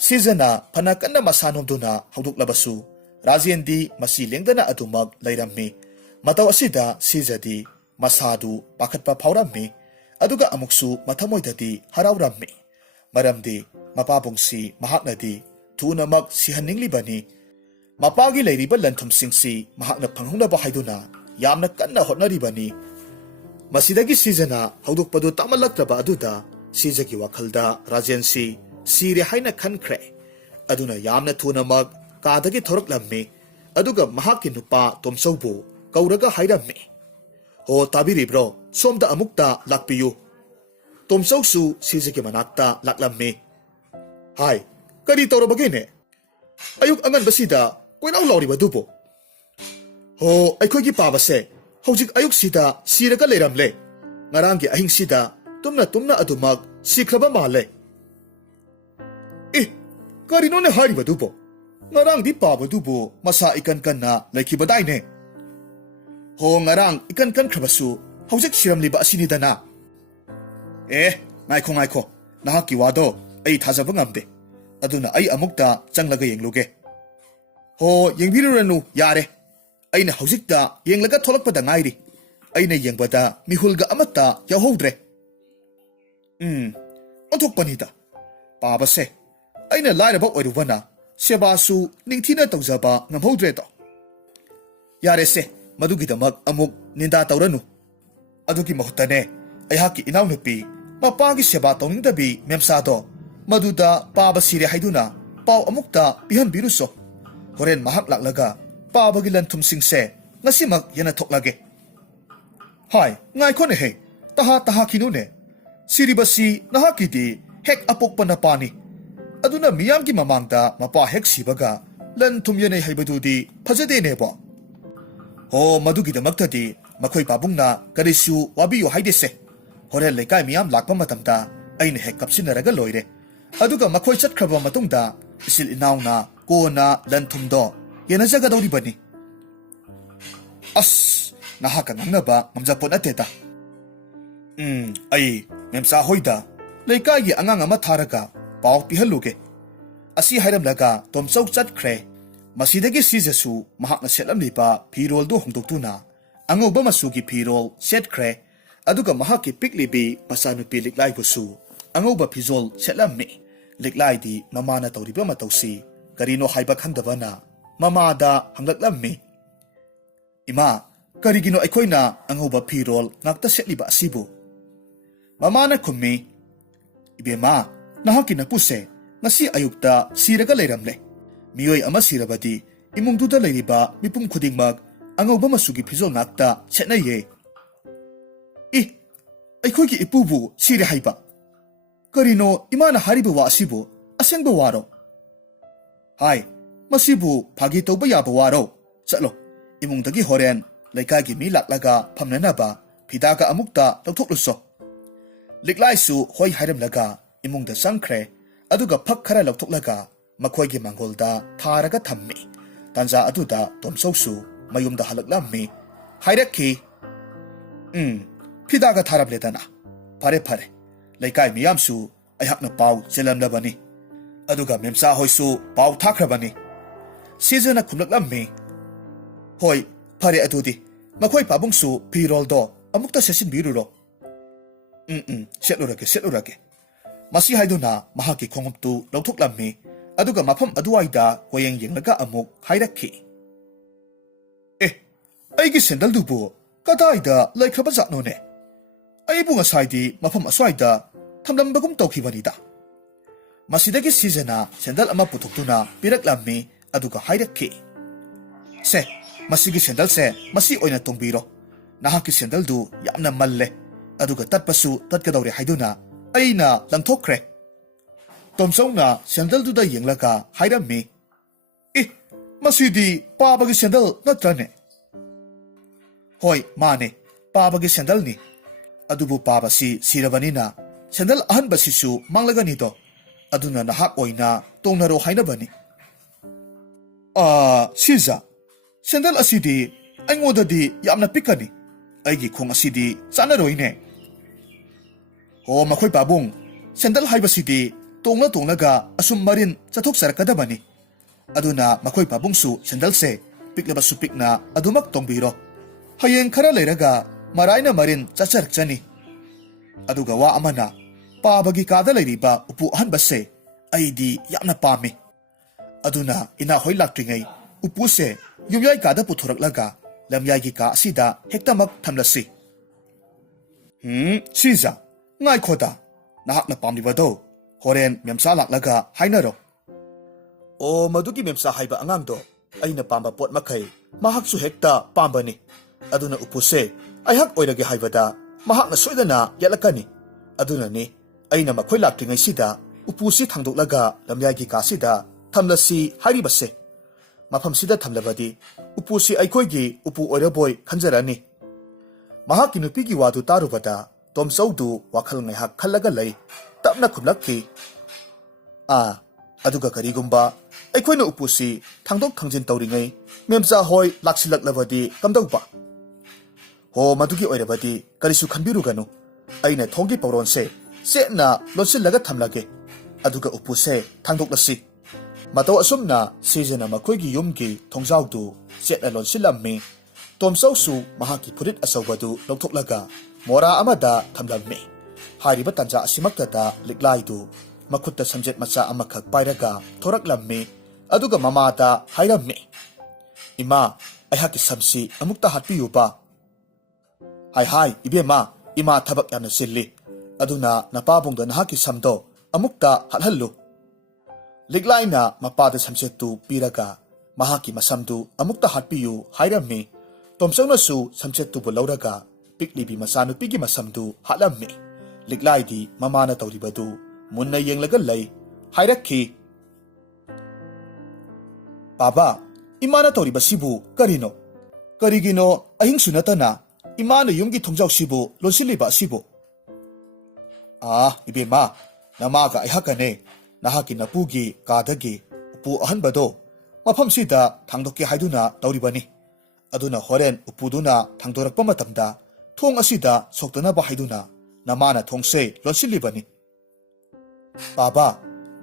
ꯁꯤꯖꯅ ꯐꯅ ꯀꯟꯅ ꯃꯁꯥ ꯅꯣꯝꯗꯨꯅ ꯍꯧꯗꯣꯛꯂꯕꯁꯨ ꯔꯥꯖꯦꯟꯗꯤ ꯃꯁꯤ ꯂꯦꯡꯗꯅ ꯑꯗꯨꯃꯛ ꯂꯩꯔꯝꯃꯤ꯫ ꯃꯇꯧ ꯑꯁꯤꯗ ꯁꯤꯖꯗꯤ ꯃꯁꯥꯗꯨ ꯄꯥꯈꯠꯄ ꯐꯥꯎꯔꯝꯃꯤ ꯑꯗꯨꯒ ꯑꯃꯨꯛꯁꯨ ꯃꯊꯃꯣꯏꯗꯗꯤ ꯍꯔꯥꯎꯔꯝꯃꯤ꯫ ꯃꯔꯝꯗꯤ ꯃꯄꯥꯕꯨꯡꯁꯤ ꯃꯍꯥꯛꯅꯗꯤ ꯊꯨꯅꯃꯛ ꯁꯤꯍꯟꯅꯤꯡꯂꯤꯕꯅꯤ꯫ ꯃꯄꯥꯒꯤ ꯂꯩꯔꯤꯕ ꯂꯟꯊꯨꯝꯁꯤꯡꯁꯤ ꯃꯍꯥꯛꯅ ꯐꯪꯍꯧꯅꯕ ꯍꯥꯏꯗꯨꯅ ꯌꯥꯝꯅ ꯀꯟꯅ ꯍꯣꯠꯅꯔꯤꯕꯅꯤ꯫ ꯃꯁꯤꯗꯒꯤ ꯁꯤꯖꯅ ꯍꯧꯗꯣꯛꯄꯗꯨ ꯇꯥꯃꯜꯂꯛꯇ꯭ꯔꯕ ꯑꯗꯨꯗ ꯁꯤꯖꯒꯤ ꯋꯥꯈꯜꯗ ꯔꯥꯖꯦꯟꯁꯤ ꯁꯤꯔꯦ ꯍꯥꯏꯅ ꯈꯟꯈ꯭ꯔꯦ꯫ ꯑꯗꯨꯅ ꯌꯥꯝꯅ ꯊꯨꯅꯃꯛ ꯀꯥꯗꯒꯤ ꯊꯣꯔꯛꯂꯝꯃꯤ ꯑꯗꯨꯒ ꯃꯍꯥꯛꯀꯤ ꯅꯨꯄꯥ ꯇꯣꯝꯆꯧꯕꯨ ꯀꯧꯔꯒ ꯍꯥꯏꯔꯝꯃꯤ, ꯍꯣ ꯇꯥꯕꯤꯔꯤꯕ꯭ꯔꯣ, ꯁꯣꯝꯗ ꯑꯃꯨꯛꯇ ꯂꯥꯛꯄꯤꯌꯨ꯫ ꯇꯣꯝꯆꯧꯁꯨ ꯁꯤꯖꯒꯤ ꯃꯅꯥꯛꯇ ꯂꯥꯛꯂꯝꯃꯤ꯫ ꯍꯥꯏ, ꯀꯔꯤ ꯇꯧꯔꯕꯒꯦꯅꯦ? ꯑꯌꯨꯛ ꯑꯉꯟꯕꯁꯤꯗ ꯀꯣꯏꯂꯥꯎ ꯂꯥꯎꯔꯤꯕꯗꯨꯕꯨ? ꯍꯣ, ꯑꯩꯈꯣꯏꯒꯤ ꯄꯥꯕꯁꯦ ꯍꯧꯖꯤꯛ ꯑꯌꯨꯛꯁꯤꯗ ꯁꯤꯔꯒ ꯂꯩꯔꯝꯂꯦ꯫ ꯉꯔꯥꯡꯒꯤ ꯑꯍꯤꯡꯁꯤꯗ ꯇꯨꯝꯅ ꯑꯗꯨꯃꯛ ꯁꯤꯈ꯭ꯔꯕ ꯃꯥꯜꯂꯦ꯫ ꯀꯔꯤꯅꯣꯅꯦ ꯍꯥꯏꯔꯤꯕꯗꯨꯕꯣ? ꯉꯔꯥꯡꯗꯤ ꯄꯥꯕꯗꯨꯕꯨ ꯃꯁꯥ ꯏꯀꯟ ꯀꯟꯅ ꯂꯩꯈꯤꯕꯗꯥꯏꯅꯦ? ꯍꯣ, ꯉꯔꯥꯡ ꯏꯀꯟ ꯀꯟꯈ꯭ꯔꯕꯁꯨ ꯍꯧꯖꯤꯛ ꯁꯤꯔꯝꯂꯤꯕ ꯑꯁꯤꯅꯤꯗꯅ꯫ ꯉꯥꯏꯈꯣ, ꯅꯍꯥꯛꯀꯤ ꯋꯥꯗꯣ ꯑꯩ ꯊꯥꯖꯕ ꯉꯝꯗꯦ꯫ ꯑꯗꯨꯅ ꯑꯩ ꯑꯃꯨꯛꯇ ꯆꯪꯂꯒ ꯌꯦꯡꯂꯨꯒꯦ꯫ ꯍꯣ, ꯌꯦꯡꯕꯤꯔꯨꯔꯅꯨ, ꯌꯥꯔꯦ꯫ ꯑꯩꯅ ꯍꯧꯖꯤꯛꯇ ꯌꯦꯡꯂꯒ ꯊꯣꯛꯂꯛꯄꯗ ꯉꯥꯏꯔꯤ꯫ ꯑꯩꯅ ꯌꯦꯡꯕꯗ ꯃꯤꯍꯨꯜꯒ ꯑꯃꯠꯇ ꯌꯥꯎꯍꯧꯗ꯭ꯔꯦ꯫ ꯑꯣꯟꯊꯣꯛꯄꯅꯤꯗ, ꯄꯥꯕꯁꯦ ꯑꯩꯅ ꯂꯥꯏꯔꯕ ꯑꯣꯏꯔꯨꯕꯅ ꯁꯦꯕꯥꯁꯨ ꯅꯤꯡꯊꯤꯅ ꯇꯧꯖꯕ ꯉꯝꯍꯧꯗ꯭ꯔꯦꯗꯣ꯫ ꯌꯥꯔꯦꯁꯦ, ꯃꯗꯨꯒꯤꯗꯃꯛ ꯑꯃꯨꯛ ꯅꯤꯟꯗꯥ ꯇꯧꯔꯅꯨ꯫ ꯑꯗꯨꯒꯤ ꯃꯍꯨꯠꯇꯅꯦ, ꯑꯩꯍꯥꯛꯀꯤ ꯏꯅꯥꯎꯅꯨꯄꯤ ꯃꯄꯥꯒꯤ ꯁꯦꯕꯥ ꯇꯧꯅꯤꯡꯗꯕꯤ ꯃꯦꯝꯆꯥꯗꯣ ꯃꯗꯨꯗ ꯄꯥꯕ ꯁꯤꯔꯦ ꯍꯥꯏꯗꯨꯅ ꯄꯥꯎ ꯑꯃꯨꯛꯇ ꯄꯤꯍꯟꯕꯤꯔꯨꯁꯣ꯫ ꯍꯣꯔꯦꯟ ꯃꯍꯥꯛ ꯂꯥꯛꯂꯒ ꯄꯥꯕꯒꯤ ꯂꯟꯊꯨꯝꯁꯤꯡꯁꯦ ꯉꯁꯤꯃꯛ ꯌꯦꯟꯅꯊꯣꯛꯂꯒꯦ꯫ ꯍꯥꯏ, ꯉꯥꯏꯈꯣꯅꯦꯍꯦ, ꯇꯍꯥꯈꯤꯅꯨꯅꯦ꯫ ꯁꯤꯔꯤꯕꯁꯤ ꯅꯍꯥꯛꯀꯤꯗꯤ ꯍꯦꯛ ꯑꯄꯣꯛꯄ ꯅꯄꯥꯅꯤ꯫ ꯑꯗꯨꯅ ꯃꯤꯌꯥꯝꯒꯤ ꯃꯃꯥꯡꯗ ꯃꯄꯥ ꯍꯦꯛ ꯁꯤꯕꯒ ꯂꯟ ꯊꯨꯝ ꯌꯦꯟꯅꯩ ꯍꯥꯏꯕꯗꯨꯗꯤ ꯐꯖꯗꯦꯅꯦꯕꯣ꯫ ꯍꯣ, ꯃꯗꯨꯒꯤꯗꯃꯛꯇꯗꯤ ꯃꯈꯣꯏ ꯄꯥꯕꯨꯡꯅ ꯀꯔꯤꯁꯨ ꯋꯥꯕꯤꯌꯨ ꯍꯥꯏꯗꯦꯁꯦ꯫ ꯍꯣꯔꯦꯟ ꯂꯩꯀꯥꯏ ꯃꯤꯌꯥꯝ ꯂꯥꯛꯄ ꯃꯇꯝꯗ ꯑꯩꯅ ꯍꯦꯛ ꯀꯞꯁꯤꯟꯅꯔꯒ ꯂꯣꯏꯔꯦ꯫ ꯑꯗꯨꯒ ꯃꯈꯣꯏ ꯆꯠꯈ꯭ꯔꯕ ꯃꯇꯨꯡꯗ ꯏꯆꯤꯜ ꯏꯅꯥꯎꯅ ꯀꯣꯟꯅ ꯂꯟ ꯊꯨꯝꯗꯣ ꯌꯦꯟꯅꯖꯒꯗꯧꯔꯤꯕꯅꯤ꯫ ꯑꯁ, ꯅꯍꯥꯛꯀ ꯉꯥꯡꯅꯕ ꯉꯝꯖꯄꯣꯠ ꯅꯠꯇꯦꯗ꯫ ꯑꯩ ꯃꯦꯝꯆꯥ ꯍꯣꯏꯗ ꯂꯩꯀꯥꯏꯒꯤ ꯑꯉꯥꯡ ꯑꯃ ꯊꯥꯔꯒ ꯄꯥꯎ ꯄꯤꯍꯜꯂꯨꯒꯦ꯫ ꯑꯁꯤ ꯍꯥꯏꯔꯝꯂꯒ ꯇꯣꯝꯆꯧ ꯆꯠꯈ꯭ꯔꯦ꯫ ꯃꯁꯤꯗꯒꯤ ꯁꯤꯖꯁꯨ ꯃꯍꯥꯛꯅ ꯁꯦꯠꯂꯝꯂꯤꯕ ꯐꯤꯔꯣꯜꯗꯨ ꯍꯣꯡꯗꯣꯛꯇꯨꯅ ꯑꯉꯧꯕ ꯃꯆꯨꯒꯤ ꯐꯤꯔꯣꯜ ꯁꯦꯠꯈ꯭ꯔꯦ꯫ ꯑꯗꯨꯒ ꯃꯍꯥꯛꯀꯤ ꯄꯤꯛꯂꯤꯕꯤ ꯃꯆꯥꯅꯨꯄꯤ ꯂꯤꯛꯂꯥꯏꯕꯨꯁꯨ ꯑꯉꯧꯕ ꯐꯤꯖꯣꯜ ꯁꯦꯠꯂꯝꯃꯤ꯫ ꯂꯤꯛꯂꯥꯏꯗꯤ ꯃꯃꯥꯅ ꯇꯧꯔꯤꯕ ꯃꯇꯧꯁꯤ ꯀꯔꯤꯅꯣ ꯍꯥꯏꯕ ꯈꯪꯗꯕꯅ ꯃꯃꯥꯗ ꯍꯪꯂꯛꯂꯝꯃꯤ꯫ ꯏꯃꯥ, ꯀꯔꯤꯒꯤꯅꯣ ꯑꯩꯈꯣꯏꯅ ꯑꯉꯧꯕ ꯐꯤꯔꯣꯜ ꯉꯥꯛꯇ ꯁꯦꯠꯂꯤꯕ ꯑꯁꯤꯕꯨ? ꯃꯃꯥꯅ ꯈꯨꯝꯃꯤ, ꯏꯕꯦꯝꯃ, ꯅꯍꯥꯛꯀꯤ ꯅꯄꯨꯁꯦ ꯉꯁꯤ ꯑꯌꯨꯛꯇ ꯁꯤꯔꯒ ꯂꯩꯔꯝꯂꯦ꯫ ꯃꯤꯑꯣꯏ ꯑꯃ ꯁꯤꯔꯕꯗꯤ ꯏꯃꯨꯡꯗꯨꯗ ꯂꯩꯔꯤꯕ ꯃꯤꯄꯨꯝ ꯈꯨꯗꯤꯡꯃꯛ ꯑꯉꯧꯕ ꯃꯆꯨꯒꯤ ꯐꯤꯖꯣꯜ ꯉꯥꯛꯇ ꯁꯦꯠꯅꯩꯌꯦ꯫ ꯑꯩꯈꯣꯏꯒꯤ ꯏꯄꯨꯕꯨ ꯁꯤꯔꯦ ꯍꯥꯏꯕ? ꯀꯔꯤꯅꯣ ꯏꯃꯥꯅ ꯍꯥꯏꯔꯤꯕ ꯋꯥ ꯑꯁꯤꯕꯨ? ꯑꯁꯦꯡꯕ ꯋꯥꯔꯣ? ꯍꯥꯏ, ꯃꯁꯤꯕꯨ ꯐꯥꯒꯤ ꯇꯧꯕ ꯌꯥꯕ ꯋꯥꯔꯣ? ꯆꯠꯂꯣ, ꯏꯃꯨꯡꯗꯒꯤ ꯍꯣꯔꯦꯟ ꯂꯩꯀꯥꯏꯒꯤ ꯃꯤ ꯂꯥꯛꯂꯒ ꯐꯝꯅꯅꯕ ꯐꯤꯗꯥꯒ ꯑꯃꯨꯛꯇ ꯂꯧꯊꯣꯛꯂꯨꯆꯣ꯫ ꯂꯤꯛꯂꯥꯏꯁꯨ ꯍꯣꯏ ꯍꯥꯏꯔꯝꯂꯒ ꯏꯃꯨꯡꯗ ꯆꯪꯈ꯭ꯔꯦ꯫ ꯑꯗꯨꯒ ꯐꯛ ꯈꯔ ꯂꯧꯊꯣꯛꯂꯒ ꯃꯈꯣꯏꯒꯤ ꯃꯥꯡꯒꯣꯜꯗ ꯊꯥꯔꯒ ꯊꯝꯃꯤ꯫ ꯇꯥꯟꯖꯥ ꯑꯗꯨꯗ ꯇꯣꯝꯆꯧꯁꯨ ꯃꯌꯨꯝꯗ ꯍꯜꯂꯛꯂꯝꯃꯤ꯫ ꯍꯥꯏꯔꯛꯈꯤ, ꯐꯤꯗꯥꯒ ꯊꯥꯔꯝꯂꯦꯗꯅ꯫ ꯐꯔꯦ ꯐꯔꯦ, ꯂꯩꯀꯥꯏ ꯃꯤꯌꯥꯝꯁꯨ ꯑꯩꯍꯥꯛꯅ ꯄꯥꯎ ꯆꯦꯜꯂꯝꯂꯕꯅꯤ, ꯑꯗꯨꯒ ꯃꯦꯝꯆꯥ ꯍꯣꯏꯁꯨ ꯄꯥꯎ ꯊꯥꯈ꯭ꯔꯕꯅꯤ꯫ ꯁꯤꯖꯅ ꯈꯨꯝꯂꯛꯂꯝꯃꯤ, ꯍꯣꯏ ꯐꯔꯦ, ꯑꯗꯨꯗꯤ ꯃꯈꯣꯏ ꯄꯥꯕꯨꯡꯁꯨ ꯐꯤꯔꯣꯜꯗꯣ ꯑꯃꯨꯛꯇ ꯁꯦꯠꯆꯤꯟꯕꯤꯔꯨꯔꯣ꯫ ꯁꯦꯠꯂꯨꯔꯒꯦ꯫ ꯃꯁꯤ ꯍꯥꯏꯗꯨꯅ ꯃꯍꯥꯛꯀꯤ ꯈꯣꯡꯎꯞꯇꯨ ꯂꯧꯊꯣꯛꯂꯝꯃꯤ꯫ ꯑꯗꯨꯒ ꯃꯐꯝ ꯑꯗꯨꯋꯥꯏꯗ ꯀꯣꯌꯦꯡ ꯌꯦꯡꯂꯒ ꯑꯃꯨꯛ ꯍꯥꯏꯔꯛꯈꯤ, ꯑꯩꯒꯤ ꯁꯦꯟꯗꯜꯗꯨꯕꯨ ꯀꯗꯥꯏꯗ ꯂꯩꯈ꯭ꯔꯕ ꯖꯥꯠꯅꯣꯅꯦ? ꯑꯩꯕꯨ ꯉꯁꯥꯏꯗꯤ ꯃꯐꯝ ꯑꯁ꯭ꯋꯥꯏꯗ ꯊꯝꯂꯝꯕꯒꯨꯝ ꯇꯧꯈꯤꯕꯅꯤꯗ꯫ ꯃꯁꯤꯗꯒꯤ ꯁꯤꯖꯅ ꯁꯦꯟꯗꯜ ꯑꯃ ꯄꯨꯊꯣꯛꯇꯨꯅ ꯄꯤꯔꯛꯂꯝꯃꯤ꯫ ꯑꯗꯨꯒ ꯍꯥꯏꯔꯛꯈꯤ, ꯁꯦ, ꯃꯁꯤꯒꯤ ꯁꯦꯟꯗꯜꯁꯦ ꯃꯁꯤ ꯑꯣꯏꯅ ꯇꯣꯡꯕꯤꯔꯣ꯫ ꯅꯍꯥꯛꯀꯤ ꯁꯦꯟꯗꯜꯗꯨ ꯌꯥꯝꯅ ꯃꯜꯂꯦ, ꯑꯗꯨꯒ ꯇꯠꯄꯁꯨ ꯇꯠꯀꯗꯧꯔꯦ ꯍꯥꯏꯗꯨꯅ ꯑꯩꯅ ꯂꯪꯊꯣꯛꯈ꯭ꯔꯦ꯫ ꯇꯣꯝꯆꯧꯅ ꯁꯦꯟꯗꯜꯗꯨꯗ ꯌꯦꯡꯂꯒ ꯍꯥꯏꯔꯝꯃꯤ, ꯃꯁꯤꯗꯤ ꯄꯥꯕꯒꯤ ꯁꯦꯟꯗꯜ ꯅꯠꯇ꯭ꯔꯅꯦ? ꯍꯣꯏ ꯃꯥꯅꯦ, ꯄꯥꯕꯒꯤ ꯁꯦꯟꯗꯜꯅꯤ꯫ ꯑꯗꯨꯕꯨ ꯄꯥꯕꯁꯤ ꯁꯤꯔꯕꯅꯤꯅ ꯁꯦꯟꯗꯜ ꯑꯍꯟꯕꯁꯤꯁꯨ ꯃꯥꯡꯂꯒꯅꯤꯗꯣ꯫ ꯑꯗꯨꯅ ꯅꯍꯥꯛ ꯑꯣꯏꯅ ꯇꯣꯡꯅꯔꯣ ꯍꯥꯏꯅꯕꯅꯤ꯫ ꯁꯤꯖ, ꯁꯦꯟꯗꯜ ꯑꯁꯤꯗꯤ ꯑꯩꯉꯣꯟꯗꯗꯤ ꯌꯥꯝꯅ ꯄꯤꯛꯀꯅꯤ꯫ ꯑꯩꯒꯤ ꯈꯣꯡ ꯑꯁꯤꯗꯤ ꯆꯥꯅꯔꯣꯏꯅꯦ꯫ ꯍꯣ ꯃꯈꯣꯏ ꯄꯥꯕꯨꯡ, ꯁꯦꯟꯗꯜ ꯍꯥꯏꯕꯁꯤꯗꯤ ꯇꯣꯡꯂ ꯇꯣꯡꯂꯒ ꯑꯁꯨꯝ ꯃꯔꯤꯟ ꯆꯠꯊꯣꯛꯆꯔꯛꯀꯗꯕꯅꯤ꯫ ꯑꯗꯨꯅ ꯃꯈꯣꯏ ꯄꯥꯕꯨꯡꯁꯨ ꯁꯦꯟꯗꯜꯁꯦ ꯄꯤꯛꯂꯕꯁꯨ ꯄꯤꯛꯅ ꯑꯗꯨꯃꯛ ꯇꯣꯡꯕꯤꯔꯣ꯫ ꯍꯌꯦꯡ ꯈꯔ ꯂꯩꯔꯒ ꯃꯔꯥꯏꯅ ꯃꯔꯤꯟ ꯆꯠꯆꯔꯛꯆꯅꯤ꯫ ꯑꯗꯨꯒ ꯋꯥ ꯑꯃꯅ, ꯄꯥꯕꯒꯤ ꯀꯥꯗ ꯂꯩꯔꯤꯕ ꯎꯄꯨ ꯑꯍꯟꯕꯁꯦ ꯑꯩꯗꯤ ꯌꯥꯝꯅ ꯄꯥꯝꯃꯤ꯫ ꯑꯗꯨꯅ ꯏꯅꯥꯍꯣꯏ ꯂꯥꯛꯇ꯭ꯔꯤꯉꯩ ꯎꯄꯨꯁꯦ ꯌꯨꯝꯌꯥꯏ ꯀꯥꯗ ꯄꯨꯊꯣꯔꯛꯂꯒ ꯂꯝꯌꯥꯏꯒꯤ ꯀꯥ ꯑꯁꯤꯗ ꯍꯦꯛꯇꯃꯛ ꯊꯝꯂꯁꯤ꯫ ꯁꯤꯖ, ꯉꯥꯏꯈꯣꯗ, ꯅꯍꯥꯛꯅ ꯄꯥꯝꯂꯤꯕꯗꯣ ꯍꯣꯔꯦꯟ ꯃꯦꯝꯆꯥ ꯂꯥꯛꯂꯒ ꯍꯥꯏꯅꯔꯣ꯫ ꯑꯣ, ꯃꯗꯨꯒꯤ ꯃꯦꯝꯆꯥ ꯍꯥꯏꯕ ꯑꯉꯥꯡꯗꯣ ꯑꯩꯅ ꯄꯥꯝꯕ ꯄꯣꯠ ꯃꯈꯩ ꯃꯍꯥꯛꯁꯨ ꯍꯦꯛꯇ ꯄꯥꯝꯕꯅꯤ꯫ ꯑꯗꯨꯅ ꯎꯄꯨꯁꯦ ꯑꯩꯍꯥꯛ ꯑꯣꯏꯔꯒꯦ ꯍꯥꯏꯕꯗ ꯃꯍꯥꯛꯅ ꯁꯣꯏꯗꯅ ꯌꯦꯠꯂꯛꯀꯅꯤ꯫ ꯑꯗꯨꯅꯅꯤ ꯑꯩꯅ ꯃꯈꯣꯏ ꯂꯥꯛꯇ꯭ꯔꯤꯉꯩꯁꯤꯗ ꯎꯄꯨꯁꯤ ꯊꯥꯡꯗꯣꯛꯂꯒ ꯂꯝꯌꯥꯏꯒꯤ ꯀꯥꯁꯤꯗ ꯊꯝꯂꯁꯤ ꯍꯥꯏꯔꯤꯕꯁꯦ꯫ ꯃꯐꯝꯁꯤꯗ ꯊꯝꯂꯕꯗꯤ ꯎꯄꯨꯁꯤ ꯑꯩꯈꯣꯏꯒꯤ ꯎꯄꯨ ꯑꯣꯏꯔꯕꯣꯏ ꯈꯟꯖꯔꯅꯤ꯫ ꯃꯍꯥꯛꯀꯤ ꯅꯨꯄꯤꯒꯤ ꯋꯥꯗꯨ ꯇꯥꯔꯨꯕꯗ ꯇꯣꯝꯆꯧꯗꯨ ꯋꯥꯈꯜ ꯉꯥꯏꯍꯥꯛ ꯈꯜꯂꯒ ꯂꯩ꯫ ꯇꯞꯅ ꯈꯨꯝꯂꯛꯈꯤ, ꯑꯗꯨꯒ ꯀꯔꯤꯒꯨꯝꯕ ꯑꯩꯈꯣꯏꯅ ꯎꯄꯨꯁꯤ ꯊꯥꯡꯗꯣꯛ ꯊꯥꯡꯖꯤꯟ ꯇꯧꯔꯤꯉꯩ ꯃꯦꯝꯆꯥ ꯍꯣꯏ ꯂꯥꯛꯁꯤꯜꯂꯛꯂꯕꯗꯤ ꯀꯝꯗꯧꯕ? ꯍꯣ, ꯃꯗꯨꯒꯤ ꯑꯣꯏꯔꯕꯗꯤ ꯀꯔꯤꯁꯨ ꯈꯟꯕꯤꯔꯨꯒꯅꯨ꯫ ꯑꯩꯅ ꯊꯣꯡꯒꯤ ꯄꯧꯔꯣꯟꯁꯦ ꯆꯦꯠꯅ ꯂꯣꯟꯁꯤꯜꯂꯒ ꯊꯝꯂꯒꯦ, ꯑꯗꯨꯒ ꯎꯄꯨꯁꯦ ꯊꯥꯡꯗꯣꯛꯂꯁꯤ꯫ ꯃꯇꯧ ꯑꯁꯨꯝꯅ ꯁꯤꯖꯅ ꯃꯈꯣꯏꯒꯤ ꯌꯨꯝꯒꯤ ꯊꯣꯡꯖꯥꯎꯗꯨ ꯆꯦꯠꯅ ꯂꯣꯟꯁꯤꯜꯂꯝꯃꯤ꯫ ꯇꯣꯝꯆꯧꯁꯨ ꯃꯍꯥꯛꯀꯤ ꯐꯨꯔꯤꯠ ꯑꯆꯧꯕꯗꯨ ꯂꯧꯊꯣꯛꯂꯒ ꯃꯣꯔꯥ ꯑꯃꯗ ꯊꯝꯂꯝꯃꯤ꯫ ꯍꯥꯏꯔꯤꯕ ꯇꯥꯟꯖꯥ ꯑꯁꯤꯃꯛꯇꯗ ꯂꯤꯛꯂꯥꯏꯗꯨ ꯃꯈꯨꯠꯇ ꯁꯝꯖꯦꯠ ꯃꯆꯥ ꯑꯃꯈꯛ ꯄꯥꯏꯔꯒ ꯊꯣꯔꯛꯂꯝꯃꯤ꯫ ꯑꯗꯨꯒ ꯃꯃꯥꯗ ꯍꯥꯏꯔꯝꯃꯤ, ꯏꯃꯥ, ꯑꯩꯍꯥꯛꯀꯤ ꯁꯝꯁꯤ ꯑꯃꯨꯛꯇ ꯍꯥꯠꯄꯤꯌꯨꯕ꯫ ꯍꯥꯏ ꯏꯕꯦꯝꯃ, ꯏꯃꯥ ꯊꯕꯛ ꯌꯥꯝꯅ ꯆꯤꯜꯂꯤ, ꯑꯗꯨꯅ ꯅꯄꯥꯕꯨꯡꯗ ꯅꯍꯥꯛꯀꯤ ꯁꯝꯗꯣ ꯑꯃꯨꯛꯇ ꯍꯥꯠꯍꯜꯂꯨ꯫ ꯂꯤꯛꯂꯥꯏꯅ ꯃꯄꯥꯗ ꯁꯝꯆꯦꯠꯇꯨ ꯄꯤꯔꯒ ꯃꯍꯥꯛꯀꯤ ꯃꯁꯝꯗꯨ ꯑꯃꯨꯛꯇ ꯍꯥꯠꯄꯤꯌꯨ ꯍꯥꯏꯔꯝꯃꯤ꯫ ꯇꯣꯝꯆꯧꯅꯁꯨ ꯁꯝꯆꯦꯠꯇꯨꯕꯨ ꯂꯧꯔꯒ ꯄꯤꯛꯂꯤꯕꯤ ꯃꯆꯥꯅꯨꯄꯤꯒꯤ ꯃꯁꯝꯗꯨ ꯍꯥꯠꯂꯝꯃꯤ꯫ ꯂꯤꯛꯂꯥꯏꯗꯤ ꯃꯃꯥꯅ ꯇꯧꯔꯤꯕꯗꯨ ꯃꯨꯟꯅ ꯌꯦꯡꯂꯒ ꯂꯩ꯫ ꯍꯥꯏꯔꯛꯈꯤ, ꯕꯥꯕꯥ, ꯏꯃꯥꯅ ꯇꯧꯔꯤꯕꯁꯤꯕꯨ ꯀꯔꯤꯅꯣ? ꯀꯔꯤꯒꯤꯅꯣ ꯑꯍꯤꯡꯁꯨ ꯅꯠꯇꯅ ꯏꯃꯥꯅ ꯌꯨꯝꯒꯤ ꯊꯣꯡꯖꯥꯎꯁꯤꯕꯨ ꯂꯣꯟꯁꯤꯜꯂꯤꯕ ꯑꯁꯤꯕꯨ? ꯏꯕꯦꯝꯃ, ꯅꯃꯥꯒ ꯑꯩꯍꯥꯛꯀꯅꯦ ꯅꯍꯥꯛꯀꯤ ꯅꯄꯨꯒꯤ ꯀꯥꯗꯒꯤ ꯎꯄꯨ ꯑꯍꯟꯕꯗꯣ ꯃꯐꯝꯁꯤꯗ ꯊꯥꯡꯗꯣꯛꯀꯦ ꯍꯥꯏꯗꯨꯅ ꯇꯧꯔꯤꯕꯅꯤ꯫ ꯑꯗꯨꯅ ꯍꯣꯔꯦꯟ ꯎꯄꯨꯗꯨꯅ ꯊꯥꯡꯗꯣꯔꯛꯄ ꯃꯇꯝꯗ ꯊꯣꯡ ꯑꯁꯤꯗ ꯁꯣꯛꯇꯅꯕ ꯍꯥꯏꯗꯨꯅ ꯅꯃꯥꯅ ꯊꯣꯡꯁꯦ ꯂꯣꯟꯁꯤꯜꯂꯤꯕꯅꯤ꯫ ꯕꯥꯕꯥ,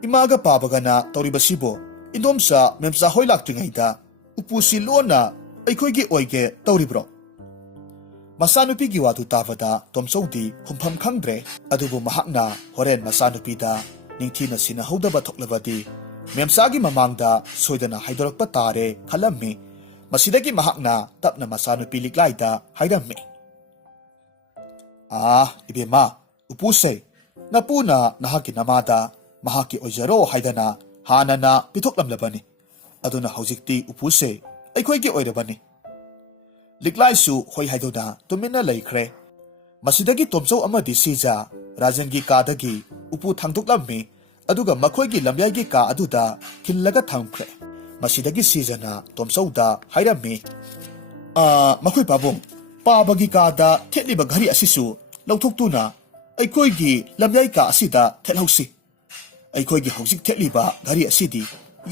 ꯏꯃꯥꯒ ꯄꯥꯕꯒꯅ ꯇꯧꯔꯤꯕꯁꯤꯕꯨ ꯏꯟꯗꯣꯝꯆꯥ ꯃꯦꯝꯆꯥ ꯍꯣꯏ ꯂꯥꯛꯇ꯭ꯔꯤꯉꯩꯗ ꯎꯄꯨꯁꯤ ꯂꯣꯟꯅ ꯑꯩꯈꯣꯏꯒꯤ ꯑꯣꯏꯒꯦ ꯇꯧꯔꯤꯕ꯭ꯔꯣ? ꯃꯆꯥꯅꯨꯄꯤꯒꯤ ꯋꯥꯗꯨ ꯇꯥꯕꯗ ꯇꯣꯝꯆꯧꯗꯤ ꯍꯨꯝꯐꯝ ꯈꯪꯗ꯭ꯔꯦ꯫ ꯑꯗꯨꯕꯨ ꯃꯍꯥꯛꯅ ꯍꯣꯔꯦꯟ ꯃꯆꯥꯅꯨꯄꯤꯗ ꯅꯤꯡꯊꯤꯅ ꯁꯤꯟꯅꯍꯧꯗꯕ ꯊꯣꯛꯂꯕꯗꯤ ꯃꯦꯝꯆꯥꯒꯤ ꯃꯃꯥꯡꯗ ꯁꯣꯏꯗꯅ ꯍꯥꯏꯗꯣꯔꯛꯄ ꯇꯥꯔꯦ ꯈꯜꯂꯝꯃꯤ꯫ ꯃꯁꯤꯗꯒꯤ ꯃꯍꯥꯛꯅ ꯇꯞꯅ ꯃꯆꯥꯅꯨꯄꯤ ꯂꯤꯛꯂꯥꯏꯗ ꯍꯥꯏꯔꯝꯃꯤ, "ꯏꯕꯦꯝꯃ, ꯎꯄꯨꯁꯩ, ꯅꯄꯨꯅ ꯅꯍꯥꯛꯀꯤ ꯅꯃꯥꯗ ꯃꯍꯥꯛꯀꯤ ꯑꯣꯏꯖꯔꯣ ꯍꯥꯏꯗꯅ ꯍꯥꯟꯅꯅ ꯄꯤꯊꯣꯛꯂꯝꯂꯕꯅꯤ꯫ ꯑꯗꯨꯅ ꯍꯧꯖꯤꯛꯇꯤ ꯎꯄꯨꯁꯦ ꯑꯩꯈꯣꯏꯒꯤ ꯑꯣꯏꯔꯕꯅꯤ." ꯂꯤꯛꯂꯥꯏꯁꯨ ꯍꯣꯏ ꯍꯥꯏꯗꯨꯅ ꯇꯨꯃꯤꯟꯅ ꯂꯩꯈ꯭ꯔꯦ꯫ ꯃꯁꯤꯗꯒꯤ ꯇꯣꯝꯆꯧ ꯑꯃꯗꯤ ꯁꯤꯖ ꯔꯥꯖꯟꯒꯤ ꯀꯥꯗꯒꯤ ꯎꯄꯨ ꯊꯥꯡꯗꯣꯛꯂꯝꯃꯤ, ꯑꯗꯨꯒ ꯃꯈꯣꯏꯒꯤ ꯂꯝꯌꯥꯏꯒꯤ ꯀꯥ ꯑꯗꯨꯗ ꯈꯤꯜꯂꯒ ꯊꯝꯈ꯭ꯔꯦ꯫ ꯃꯁꯤꯗꯒꯤ ꯁꯤꯖꯅ ꯇꯣꯝꯆꯧꯗ ꯍꯥꯏꯔꯝꯃꯤ, "ꯃꯈꯣꯏ ꯄꯥꯕꯨꯡ, ꯄꯥꯕꯒꯤ ꯀꯥꯗ ꯊꯦꯠꯂꯤꯕ ꯘꯔꯤ ꯑꯁꯤꯁꯨ ꯂꯧꯊꯣꯛꯇꯨꯅ ꯑꯩꯈꯣꯏꯒꯤ ꯂꯝꯌꯥꯏ ꯀꯥ ꯑꯁꯤꯗ ꯊꯦꯠꯍꯧꯁꯤ꯫ ꯑꯩꯈꯣꯏꯒꯤ ꯍꯧꯖꯤꯛ ꯊꯦꯠꯂꯤꯕ ꯘꯔꯤ ꯑꯁꯤꯗꯤ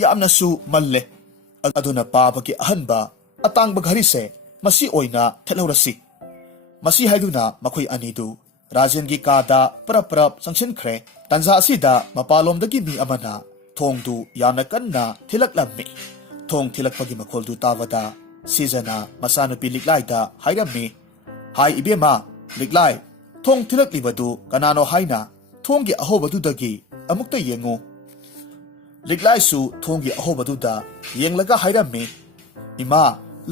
ꯌꯥꯝꯅꯁꯨ ꯃꯜꯂꯦ꯫ ꯑꯗꯨꯅ ꯄꯥꯕꯒꯤ ꯑꯍꯟꯕ ꯑꯇꯥꯡꯕ ꯘꯔꯤꯁꯦ ꯃꯁꯤ ꯑꯣꯏꯅ ꯊꯦꯠꯍꯧꯔꯁꯤ." ꯃꯁꯤ ꯍꯥꯏꯗꯨꯅ ꯃꯈꯣꯏ ꯑꯅꯤꯗꯨ ꯔꯥꯖꯟꯒꯤ ꯀꯥꯗ ꯄꯔꯞ ꯄꯔꯞ ꯆꯪꯁꯤꯟꯈ꯭ꯔꯦ꯫ ꯇꯥꯟꯖꯥ ꯑꯁꯤꯗ ꯃꯄꯥꯟꯂꯣꯝꯗꯒꯤ ꯃꯤ ꯑꯃꯅ ꯊꯣꯡꯗꯨ ꯌꯥꯝꯅ ꯀꯟꯅ ꯊꯤꯜꯂꯛꯂꯝꯃꯤ꯫ ꯊꯣꯡ ꯊꯤꯜꯂꯛꯄꯒꯤ ꯃꯈꯣꯜꯗꯨ ꯇꯥꯕꯗ ꯁꯤꯖꯅ ꯃꯆꯥꯅꯨꯄꯤ ꯂꯤꯛꯂꯥꯏꯗ ꯍꯥꯏꯔꯝꯃꯤ, "ꯍꯥꯏ ꯏꯕꯦꯝꯃ, ꯂꯤꯛꯂꯥꯏ, ꯊꯣꯡ ꯊꯤꯜꯂꯛꯂꯤꯕꯗꯨ ꯀꯅꯥꯅꯣ ꯍꯥꯏꯅ ꯊꯣꯡꯒꯤ ꯑꯍꯣꯕꯗꯨꯗꯒꯤ ꯑꯃꯨꯛꯇ ꯌꯦꯡꯉꯨ." ꯂꯤꯛꯂꯥꯏꯁꯨ ꯊꯣꯡꯒꯤ ꯑꯍꯣꯕꯗꯨꯗ ꯌꯦꯡꯂꯒ ꯍꯥꯏꯔꯝꯃꯤ, "ꯏꯃꯥ,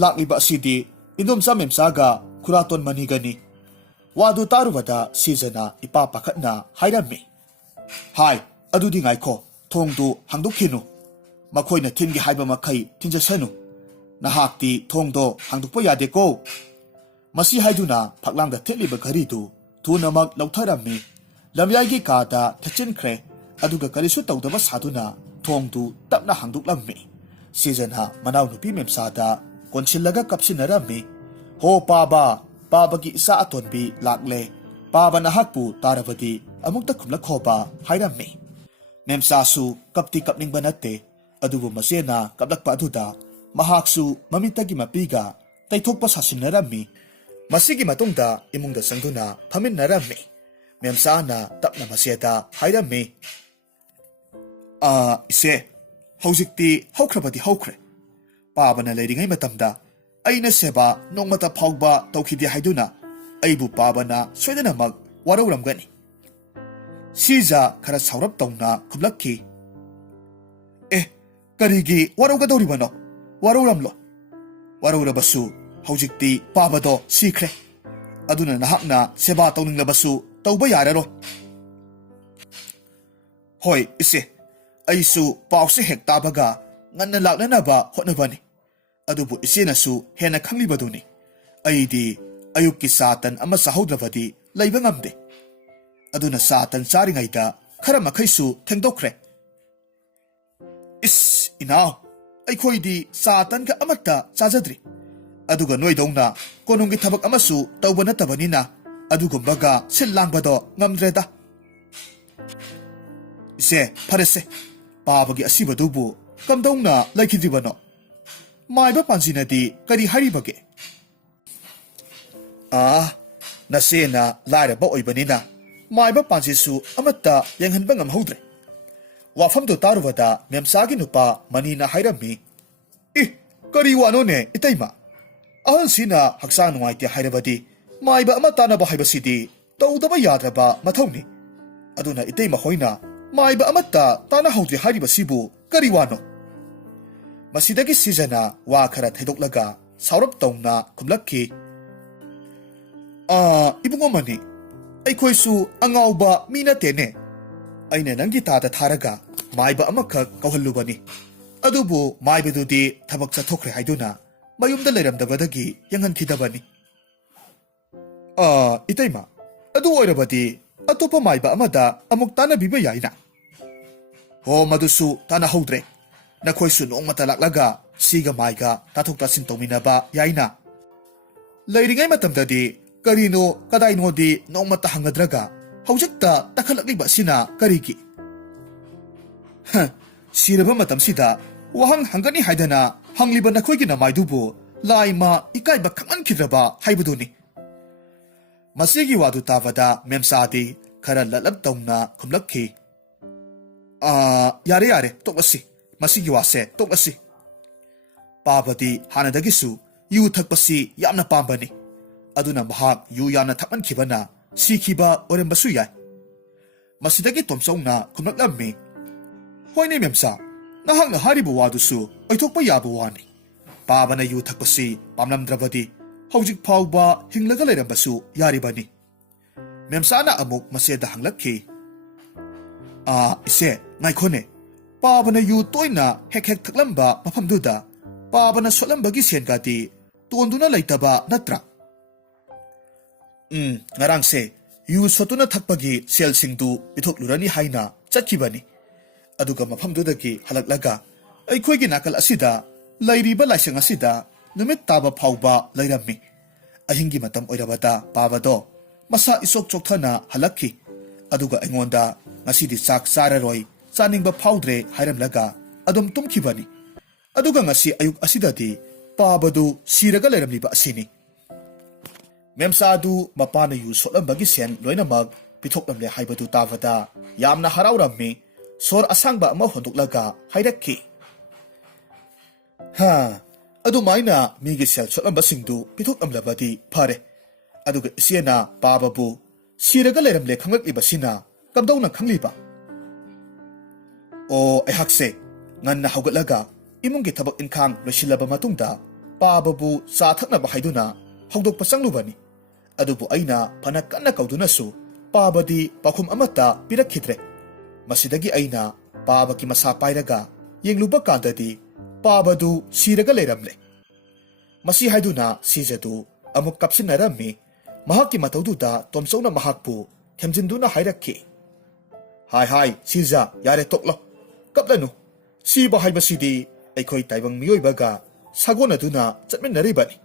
ꯂꯥꯛꯂꯤꯕ ꯑꯁꯤꯗꯤ ꯏꯟꯗꯣꯝꯆꯥ ꯃꯦꯝꯆꯥꯒ ꯈꯨꯔꯥꯇꯣꯟ ꯃꯅꯤꯒꯅꯤ." ꯋꯥꯗꯨ ꯇꯥꯔꯨꯕꯗ ꯁꯤꯖꯅ ꯏꯄꯥ ꯄꯥꯈꯠꯅ ꯍꯥꯏꯔꯝꯃꯤ, "ꯍꯥꯏ, ꯑꯗꯨꯗꯤ ꯉꯥꯏꯈꯣ, ꯊꯣꯡꯗꯨ ꯍꯥꯡꯗꯣꯛꯈꯤꯅꯨ꯫ ꯃꯈꯣꯏꯅ ꯊꯤꯟꯒꯦ ꯍꯥꯏꯕ ꯃꯈꯩ ꯊꯤꯟꯖꯁꯅꯨ꯫ ꯅꯍꯥꯛꯇꯤ ꯊꯣꯡꯗꯣ ꯍꯥꯡꯗꯣꯛꯄ ꯌꯥꯗꯦꯀꯣ." ꯃꯁꯤ ꯍꯥꯏꯗꯨꯅ ꯐꯛꯂꯥꯡꯗ ꯊꯦꯠꯂꯤꯕ ꯘꯔꯤꯗꯨ ꯊꯨꯅꯃꯛ ꯂꯧꯊꯔꯝꯃꯤ, ꯂꯝꯌꯥꯏꯒꯤ ꯀꯥꯗ ꯊꯦꯠꯆꯤꯟꯈ꯭ꯔꯦ, ꯑꯗꯨꯒ ꯀꯔꯤꯁꯨ ꯇꯧꯗꯕ ꯁꯥꯗꯨꯅ ꯊꯣꯡꯗꯨ ꯇꯞꯅ ꯍꯥꯡꯗꯣꯛꯂꯝꯃꯤ꯫ ꯁꯤꯖꯅ ꯃꯅꯥꯎꯅꯨꯄꯤ ꯃꯦꯝꯆꯥꯗ ꯀꯣꯟꯁꯤꯜꯂꯒ ꯀꯞꯁꯤꯟꯅꯔꯝꯃꯤ, "ꯍꯣ ꯄꯥꯕ, ꯄꯥꯕꯒꯤ ꯏꯆꯥ ꯑꯇꯣꯟꯕꯤ ꯂꯥꯛꯂꯦ꯫ ꯄꯥꯕ ꯅꯍꯥꯛꯄꯨ ꯇꯥꯔꯕꯗꯤ ꯑꯃꯨꯛꯇ ꯈꯨꯝꯂꯛꯈꯣꯕ" ꯍꯥꯏꯔꯝꯃꯤ꯫ ꯃꯦꯝꯆꯥꯁꯨ ꯀꯞꯇꯤ ꯀꯞꯅꯤꯡꯕ ꯅꯠꯇꯦ, ꯑꯗꯨꯕꯨ ꯃꯆꯦꯅ ꯀꯞꯂꯛꯄ ꯑꯗꯨꯗ ꯃꯍꯥꯛꯁꯨ ꯃꯃꯤꯠꯇꯒꯤ ꯃꯄꯤꯒ ꯇꯩꯊꯣꯛꯄ ꯁꯥꯁꯤꯟꯅꯔꯝꯃꯤ꯫ ꯃꯁꯤꯒꯤ ꯃꯇꯨꯡꯗ ꯏꯃꯨꯡꯗ ꯆꯪꯗꯨꯅ ꯐꯝꯃꯤꯟꯅꯔꯝꯃꯤ꯫ ꯃꯦꯝꯆꯥꯅ ꯇꯞꯅ ꯃꯆꯦꯗ ꯍꯥꯏꯔꯝꯃꯤ, "ꯏꯆꯦ, ꯍꯧꯖꯤꯛꯇꯤ ꯍꯧꯈ꯭ꯔꯕꯗꯤ ꯍꯧꯈ꯭ꯔꯦ꯫ ꯄꯥꯕꯅ ꯂꯩꯔꯤꯉꯩ ꯃꯇꯝꯗ ꯑꯩꯅ ꯁꯦꯕꯥ ꯅꯣꯡꯃꯇ ꯐꯥꯎꯕ ꯇꯧꯈꯤꯗꯦ ꯍꯥꯏꯗꯨꯅ ꯑꯩꯕꯨ ꯄꯥꯕꯅ ꯁꯣꯏꯗꯅꯃꯛ ꯋꯥꯔꯧꯔꯝꯒꯅꯤ." ꯁꯤꯖ ꯈꯔ ꯁꯥꯎꯔꯞ ꯇꯧꯅ ꯈꯨꯝꯂꯛꯈꯤ, "ꯀꯔꯤꯒꯤ ꯋꯥꯔꯧꯒꯗꯧꯔꯤꯕꯅꯣ? ꯋꯥꯔꯧꯔꯝꯂꯣ꯫ ꯋꯥꯔꯧꯔꯕꯁꯨ ꯍꯧꯖꯤꯛꯇꯤ ꯄꯥꯕꯗꯣ ꯁꯤꯈ꯭ꯔꯦ꯫ ꯑꯗꯨꯅ ꯅꯍꯥꯛꯅ ꯁꯦꯕꯥ ꯇꯧꯅꯤꯡꯂꯕꯁꯨ ꯇꯧꯕ ꯌꯥꯔꯔꯣꯏ." "ꯍꯣꯏ ꯏꯆꯦ, ꯑꯩꯁꯨ ꯄꯥꯎꯁꯦ ꯍꯦꯛ ꯇꯥꯕꯒ ꯉꯟꯅ ꯂꯥꯛꯅꯅꯕ ꯍꯣꯠꯅꯕꯅꯤ꯫ ꯑꯗꯨꯕꯨ ꯏꯆꯦꯅꯁꯨ ꯍꯦꯟꯅ ꯈꯪꯂꯤꯕꯗꯨꯅꯤ, ꯑꯩꯗꯤ ꯑꯌꯨꯛꯀꯤ ꯆꯥ ꯇꯟ ꯑꯃ ꯆꯥꯍꯧꯗ꯭ꯔꯕꯗꯤ ꯂꯩꯕ ꯉꯝꯗꯦ꯫ ꯑꯗꯨꯅ ꯆꯥ ꯇꯟ ꯆꯥꯔꯤꯉꯩꯗ ꯈꯔ ꯃꯈꯩꯁꯨ ꯊꯦꯡꯗꯣꯛꯈ꯭ꯔꯦ." "ꯏꯅꯥꯎ, ꯑꯩꯈꯣꯏꯗꯤ ꯆꯥ ꯇꯟꯒ ꯑꯃꯠꯇ ꯆꯥꯖꯗ꯭ꯔꯤ꯫ ꯑꯗꯨꯒ ꯅꯣꯏꯗꯧꯅ ꯀꯣꯅꯨꯡꯒꯤ ꯊꯕꯛ ꯑꯃꯁꯨ ꯇꯧꯕ ꯅꯠꯇꯕꯅꯤꯅ ꯑꯗꯨꯒꯨꯝꯕꯒ ꯁꯤꯜ ꯂꯥꯡꯕꯗꯣ ꯉꯝꯗ꯭ꯔꯦꯗ." "ꯏꯆꯦ, ꯐꯔꯦꯁꯦ, ꯄꯥꯕꯒꯤ ꯑꯁꯤꯕꯗꯨꯕꯨ ꯀꯝꯗꯧꯅ ꯂꯩꯈꯤꯗ꯭ꯔꯤꯕꯅꯣ? ꯃꯥꯏꯕ ꯄꯥꯟꯖꯤꯅꯗꯤ ꯀꯔꯤ ꯍꯥꯏꯔꯤꯕꯒꯦ?" "ꯅꯆꯦꯅ ꯂꯥꯏꯔꯕ ꯑꯣꯏꯕꯅꯤꯅ ꯃꯥꯏꯕ ꯄꯥꯟꯖꯤꯁꯨ ꯑꯃꯠꯇ ꯌꯦꯡꯍꯟꯕ ꯉꯝꯍꯧꯗ꯭ꯔꯦ." ꯋꯥꯐꯝꯗꯨ ꯇꯥꯔꯨꯕꯗ ꯃꯦꯝꯆꯥꯒꯤ ꯅꯨꯄꯥ ꯃꯅꯤꯅ ꯍꯥꯏꯔꯝꯃꯤ, "ꯀꯔꯤ ꯋꯥꯅꯣꯅꯦ ꯏꯇꯩꯃ? ꯑꯍꯜꯁꯤꯅ ꯍꯛꯆꯥꯡ ꯅꯨꯡꯉꯥꯏꯇꯦ ꯍꯥꯏꯔꯕꯗꯤ ꯃꯥꯏꯕ ꯑꯃ ꯇꯥꯟꯅꯕ ꯍꯥꯏꯕꯁꯤꯗꯤ ꯇꯧꯗꯕ ꯌꯥꯗ꯭ꯔꯕ ꯃꯊꯧꯅꯤ꯫ ꯑꯗꯨꯅ ꯏꯇꯩꯃ ꯍꯣꯏꯅ ꯃꯥꯏꯕ ꯑꯃꯠꯇ ꯇꯥꯟꯅꯍꯧꯗ꯭ꯔꯦ ꯍꯥꯏꯔꯤꯕꯁꯤꯕꯨ ꯀꯔꯤ ꯋꯥꯅꯣ?" ꯃꯁꯤꯗꯒꯤ ꯁꯤꯖꯅ ꯋꯥ ꯈꯔ ꯊꯩꯗꯣꯛꯂꯒ ꯁꯥꯎꯔꯞ ꯇꯧꯅ ꯈꯨꯝꯂꯛꯈꯤ, "ꯏꯕꯨꯡꯉꯣ ꯃꯅꯤ, ꯑꯩꯈꯣꯏꯁꯨ ꯑꯉꯥꯎꯕ ꯃꯤ ꯅꯠꯇꯦꯅꯦ꯫ ꯑꯩꯅ ꯅꯪꯒꯤ ꯇꯥꯗ ꯊꯥꯔꯒ ꯃꯥꯏꯕ ꯑꯃꯈꯛ ꯀꯧꯍꯜꯂꯨꯕꯅꯤ꯫ ꯑꯗꯨꯕꯨ ꯃꯥꯏꯕꯗꯨꯗꯤ ꯊꯕꯛ ꯆꯠꯊꯣꯛꯈ꯭ರೆ ꯍꯥꯏꯗꯨꯅ ꯃꯌꯨꯝꯗ ꯂꯩꯔꯝꯗꯕꯗꯒꯤ ꯌꯦꯡꯍꯟꯈꯤꯗꯕꯅꯤ." "ꯏꯇꯩꯃ, ꯑꯗꯨ ꯑꯣꯏꯔꯕꯗꯤ ꯑꯇꯣꯞꯄ ꯃꯥꯏꯕ ꯑꯃꯗ ꯑꯃꯨꯛ ꯇꯥꯟꯅꯕꯤꯕ ꯌꯥꯏꯅ." "ꯍꯣ, ꯃꯗꯨꯁꯨ ꯇꯥꯟꯅꯍꯧꯗ꯭ꯔꯦ꯫ ꯅꯈꯣꯏꯁꯨ ꯅꯣꯡꯃꯇ ꯂꯥꯛꯂꯒ ꯁꯤꯒ ꯃꯥꯏꯒ ꯇꯥꯊꯣꯛ ꯇꯥꯁꯤꯟ ꯇꯧꯃꯤꯟꯅꯕ ꯌꯥꯏꯅ꯫ ꯂꯩꯔꯤꯉꯩ ꯃꯇꯝꯗꯗꯤ ꯀꯔꯤꯅꯣ ꯀꯗꯥꯏꯅꯣꯗꯤ ꯅꯣꯡꯃꯇ ꯍꯪꯒꯗ꯭ꯔꯒ ꯍꯧꯖꯤꯛꯇ ꯇꯛꯈꯠꯂꯛꯂꯤꯕ ꯑꯁꯤꯅ ꯀꯔꯤꯒꯤ? ꯁꯤꯔꯕ ꯃꯇꯝꯁꯤꯗ ꯋꯥꯍꯪ ꯍꯪꯒꯅꯤ ꯍꯥꯏꯗꯅ ꯍꯪꯂꯤꯕ ꯅꯈꯣꯏꯒꯤ ꯅꯃꯥꯏꯗꯨꯕꯨ ꯂꯥꯏꯃ ꯏꯀꯥꯏꯕ ꯈꯪꯃꯟꯈꯤꯗ꯭ꯔꯕ ꯍꯥꯏꯕꯗꯨꯅꯤ." ꯃꯁꯤꯒꯤ ꯋꯥꯗꯨ ꯇꯥꯕꯗ ꯃꯦꯝꯆꯥꯗꯤ ꯈꯔ ꯂꯠꯂꯞ ꯇꯧꯅ ꯈꯨꯝꯂꯛꯈꯤ, "ꯌꯥꯔꯦ ꯌꯥꯔꯦ, ꯇꯣꯛꯂꯁꯤ, ꯃꯁꯤꯒꯤ ꯋꯥꯁꯦ ꯇꯣꯛꯂꯁꯤ꯫ ꯄꯥꯕꯗꯤ ꯍꯥꯟꯅꯗꯒꯤꯁꯨ ꯌꯨ ꯊꯛꯄꯁꯤ ꯌꯥꯝꯅ ꯄꯥꯝꯕꯅꯤ꯫ ꯑꯗꯨꯅ ꯃꯍꯥꯛ ꯌꯨ ꯌꯥꯝꯅ ꯊꯛꯃꯟꯈꯤꯕꯅ ꯁꯤꯈꯤꯕ ꯑꯣꯏꯔꯝꯕꯁꯨ ꯌꯥꯏ꯫ ꯃꯁꯤꯗꯒꯤ ꯇꯣꯝꯆꯧꯅ ꯈꯨꯝꯂꯛꯂꯝꯃꯤ, ꯍꯣꯏꯅꯦ ꯃꯦꯝꯆꯥ, ꯅꯍꯥꯛꯅ ꯍꯥꯏꯔꯤꯕ ꯋꯥꯗꯨꯁꯨ ꯑꯣꯏꯊꯣꯛꯄ ꯌꯥꯕ ꯋꯥꯅꯤ꯫ ꯄꯥꯕꯅ ꯌꯨ ꯊꯛꯄꯁꯤ ꯄꯥꯝꯂꯝꯗ꯭ꯔꯕꯗꯤ ꯍꯧꯖꯤꯛ ꯐꯥꯎꯕ ꯍꯤꯡꯂꯒ ꯂꯩꯔꯝꯕꯁꯨ ꯌꯥꯔꯤꯕꯅꯤ꯫ ꯃꯦꯝꯆꯥꯅ ꯑꯃꯨꯛ ꯃꯆꯦꯗ ꯍꯪꯂꯛꯈꯤ, ꯏꯆꯦ ꯉꯥꯏꯈꯣꯅꯦ, ꯄꯥꯕꯅ ꯌꯨ ꯇꯣꯏꯅ ꯍꯦꯛ ꯍꯦꯛ ꯊꯛꯂꯝꯕ ꯃꯐꯝꯗꯨꯗ ꯄꯥꯕꯅ ꯁꯣꯠꯂꯝꯕꯒꯤ ꯁꯦꯟꯒꯗꯤ ꯇꯣꯟꯗꯨꯅ ꯂꯩꯇꯕ ꯅꯠꯇ꯭ꯔꯥ? ꯉꯔꯥꯡꯁꯦ ꯌꯨ ꯁꯣꯠꯇꯨꯅ ꯊꯛꯄꯒꯤ ꯁꯦꯜꯁꯤꯡꯗꯨ ꯄꯤꯊꯣꯛꯂꯨꯔꯅꯤ ꯍꯥꯏꯅ ꯆꯠꯈꯤꯕꯅꯤ꯫ ꯑꯗꯨꯒ ꯃꯐꯝꯗꯨꯗꯒꯤ ꯍꯜꯂꯛꯂꯒ ꯑꯩꯈꯣꯏꯒꯤ ꯅꯥꯀꯜ ꯑꯁꯤꯗ ꯂꯩꯔꯤꯕ ꯂꯥꯏꯁꯪ ꯑꯁꯤꯗ ꯅꯨꯃꯤꯠ ꯇꯥꯕ ꯐꯥꯎꯕ ꯂꯩꯔꯝꯃꯤ꯫ ꯑꯍꯤꯡꯒꯤ ꯃꯇꯝ ꯑꯣꯏꯔꯕꯗ ꯄꯥꯕꯗꯣ ꯃꯁꯥ ꯏꯆꯣꯛ ꯆꯣꯛꯊꯅ ꯍꯜꯂꯛꯈꯤ꯫ ꯑꯗꯨꯒ ꯑꯩꯉꯣꯟꯗ ꯉꯁꯤꯗꯤ ꯆꯥꯛ ꯆꯥꯔꯔꯣꯏ, ꯆꯥꯅꯤꯡꯕ ꯐꯥꯎꯗ꯭ꯔꯦ ꯍꯥꯏꯔꯝꯂꯒ ꯑꯗꯨꯝ ꯇꯨꯝꯈꯤꯕꯅꯤ꯫ ꯑꯗꯨꯒ ꯉꯁꯤ ꯑꯌꯨꯛ ꯑꯁꯤꯗꯗꯤ ꯄꯥꯕꯗꯨ ꯁꯤꯔꯒ ꯂꯩꯔꯝꯂꯤꯕ ꯑꯁꯤꯅꯤ꯫ ꯃꯦꯝꯆꯥꯗꯨ ꯃꯄꯥꯅ ꯌꯨ ꯁꯣꯠꯂꯝꯕꯒꯤ ꯁꯦꯟ ꯂꯣꯏꯅꯃꯛ ꯄꯤꯊꯣꯛꯂꯝꯂꯦ ꯍꯥꯏꯕꯗꯨ ꯇꯥꯕꯗ ꯌꯥꯝꯅ ꯍꯔꯥꯎꯔꯝꯃꯤ꯫ ꯁꯣꯔ ꯑꯁꯥꯡꯕ ꯑꯃ ꯍꯣꯟꯗꯣꯛꯂꯒ ꯍꯥꯏꯔꯛꯈꯤ, ꯑꯗꯨꯃꯥꯏꯅ ꯃꯤꯒꯤ ꯁꯦꯜ ꯁꯣꯠꯂꯝꯕꯁꯤꯡꯗꯨ ꯄꯤꯊꯣꯛꯂꯝꯂꯕꯗꯤ ꯐꯔꯦ꯫ ꯑꯗꯨꯒ ꯏꯆꯦꯅ ꯄꯥꯕꯕꯨ ꯁꯤꯔꯒ ꯂꯩꯔꯝꯂꯦ ꯈꯪꯂꯛꯂꯤꯕꯁꯤꯅ ꯀꯝꯗꯧꯅ ꯈꯪꯂꯤꯕ? ꯑꯩꯍꯥꯛꯁꯦ ꯉꯟꯅ ꯍꯧꯒꯠꯂꯒ ꯏꯃꯨꯡꯒꯤ ꯊꯕꯛ ꯏꯟꯈꯥꯡ ꯂꯣꯏꯁꯤꯜꯂꯕ ꯃꯇꯨꯡꯗ ꯄꯥꯕꯕꯨ ꯆꯥ ꯊꯛꯅꯕ ꯍꯥꯏꯗꯨꯅ ꯍꯧꯗꯣꯛꯄ ꯆꯪꯂꯨꯕꯅꯤ꯫ ꯑꯗꯨꯕꯨ ꯑꯩꯅ ꯐꯅ ꯀꯟꯅ ꯀꯧꯗꯨꯅꯁꯨ ꯄꯥꯕꯗꯤ ꯄꯥꯎꯈꯨꯝ ꯑꯃꯠꯇ ꯄꯤꯔꯛꯈꯤꯗ꯭ꯔꯦ꯫ ꯃꯁꯤꯗꯒꯤ ꯑꯩꯅ ꯄꯥꯕꯒꯤ ꯃꯁꯥ ꯄꯥꯏꯔꯒ ꯌꯦꯡꯂꯨꯕ ꯀꯥꯟꯗꯗꯤ ꯄꯥꯕꯗꯨ ꯁꯤꯔꯒ ꯂꯩꯔꯝꯂꯦ꯫ ꯃꯁꯤ ꯍꯥꯏꯗꯨꯅ ꯁꯤꯖꯗꯨ ꯑꯃꯨꯛ ꯀꯥꯞꯁꯤꯟꯅꯔꯝꯃꯤ꯫ ꯃꯍꯥꯛꯀꯤ ꯃꯇꯧꯗꯨꯗ ꯇꯣꯝꯆꯧꯅ ꯃꯍꯥꯛꯄꯨ ꯊꯦꯝꯖꯤꯟꯗꯨꯅ ꯍꯥꯏꯔꯛꯈꯤ, ꯍꯥꯏ ꯁꯤꯖ, ꯌꯥꯔꯦ ꯇꯣꯛꯂꯣ, ꯀꯞꯂꯅꯨ꯫ ꯁꯤꯕ ꯍꯥꯏꯕꯁꯤꯗꯤ ꯑꯩꯈꯣꯏ ꯇꯥꯏꯕꯪ ꯃꯤꯑꯣꯏꯕꯒ ꯁꯥꯒꯣꯟꯅꯗꯨꯅ ꯆꯠꯃꯤꯟꯅꯔꯤꯕꯅꯤ꯫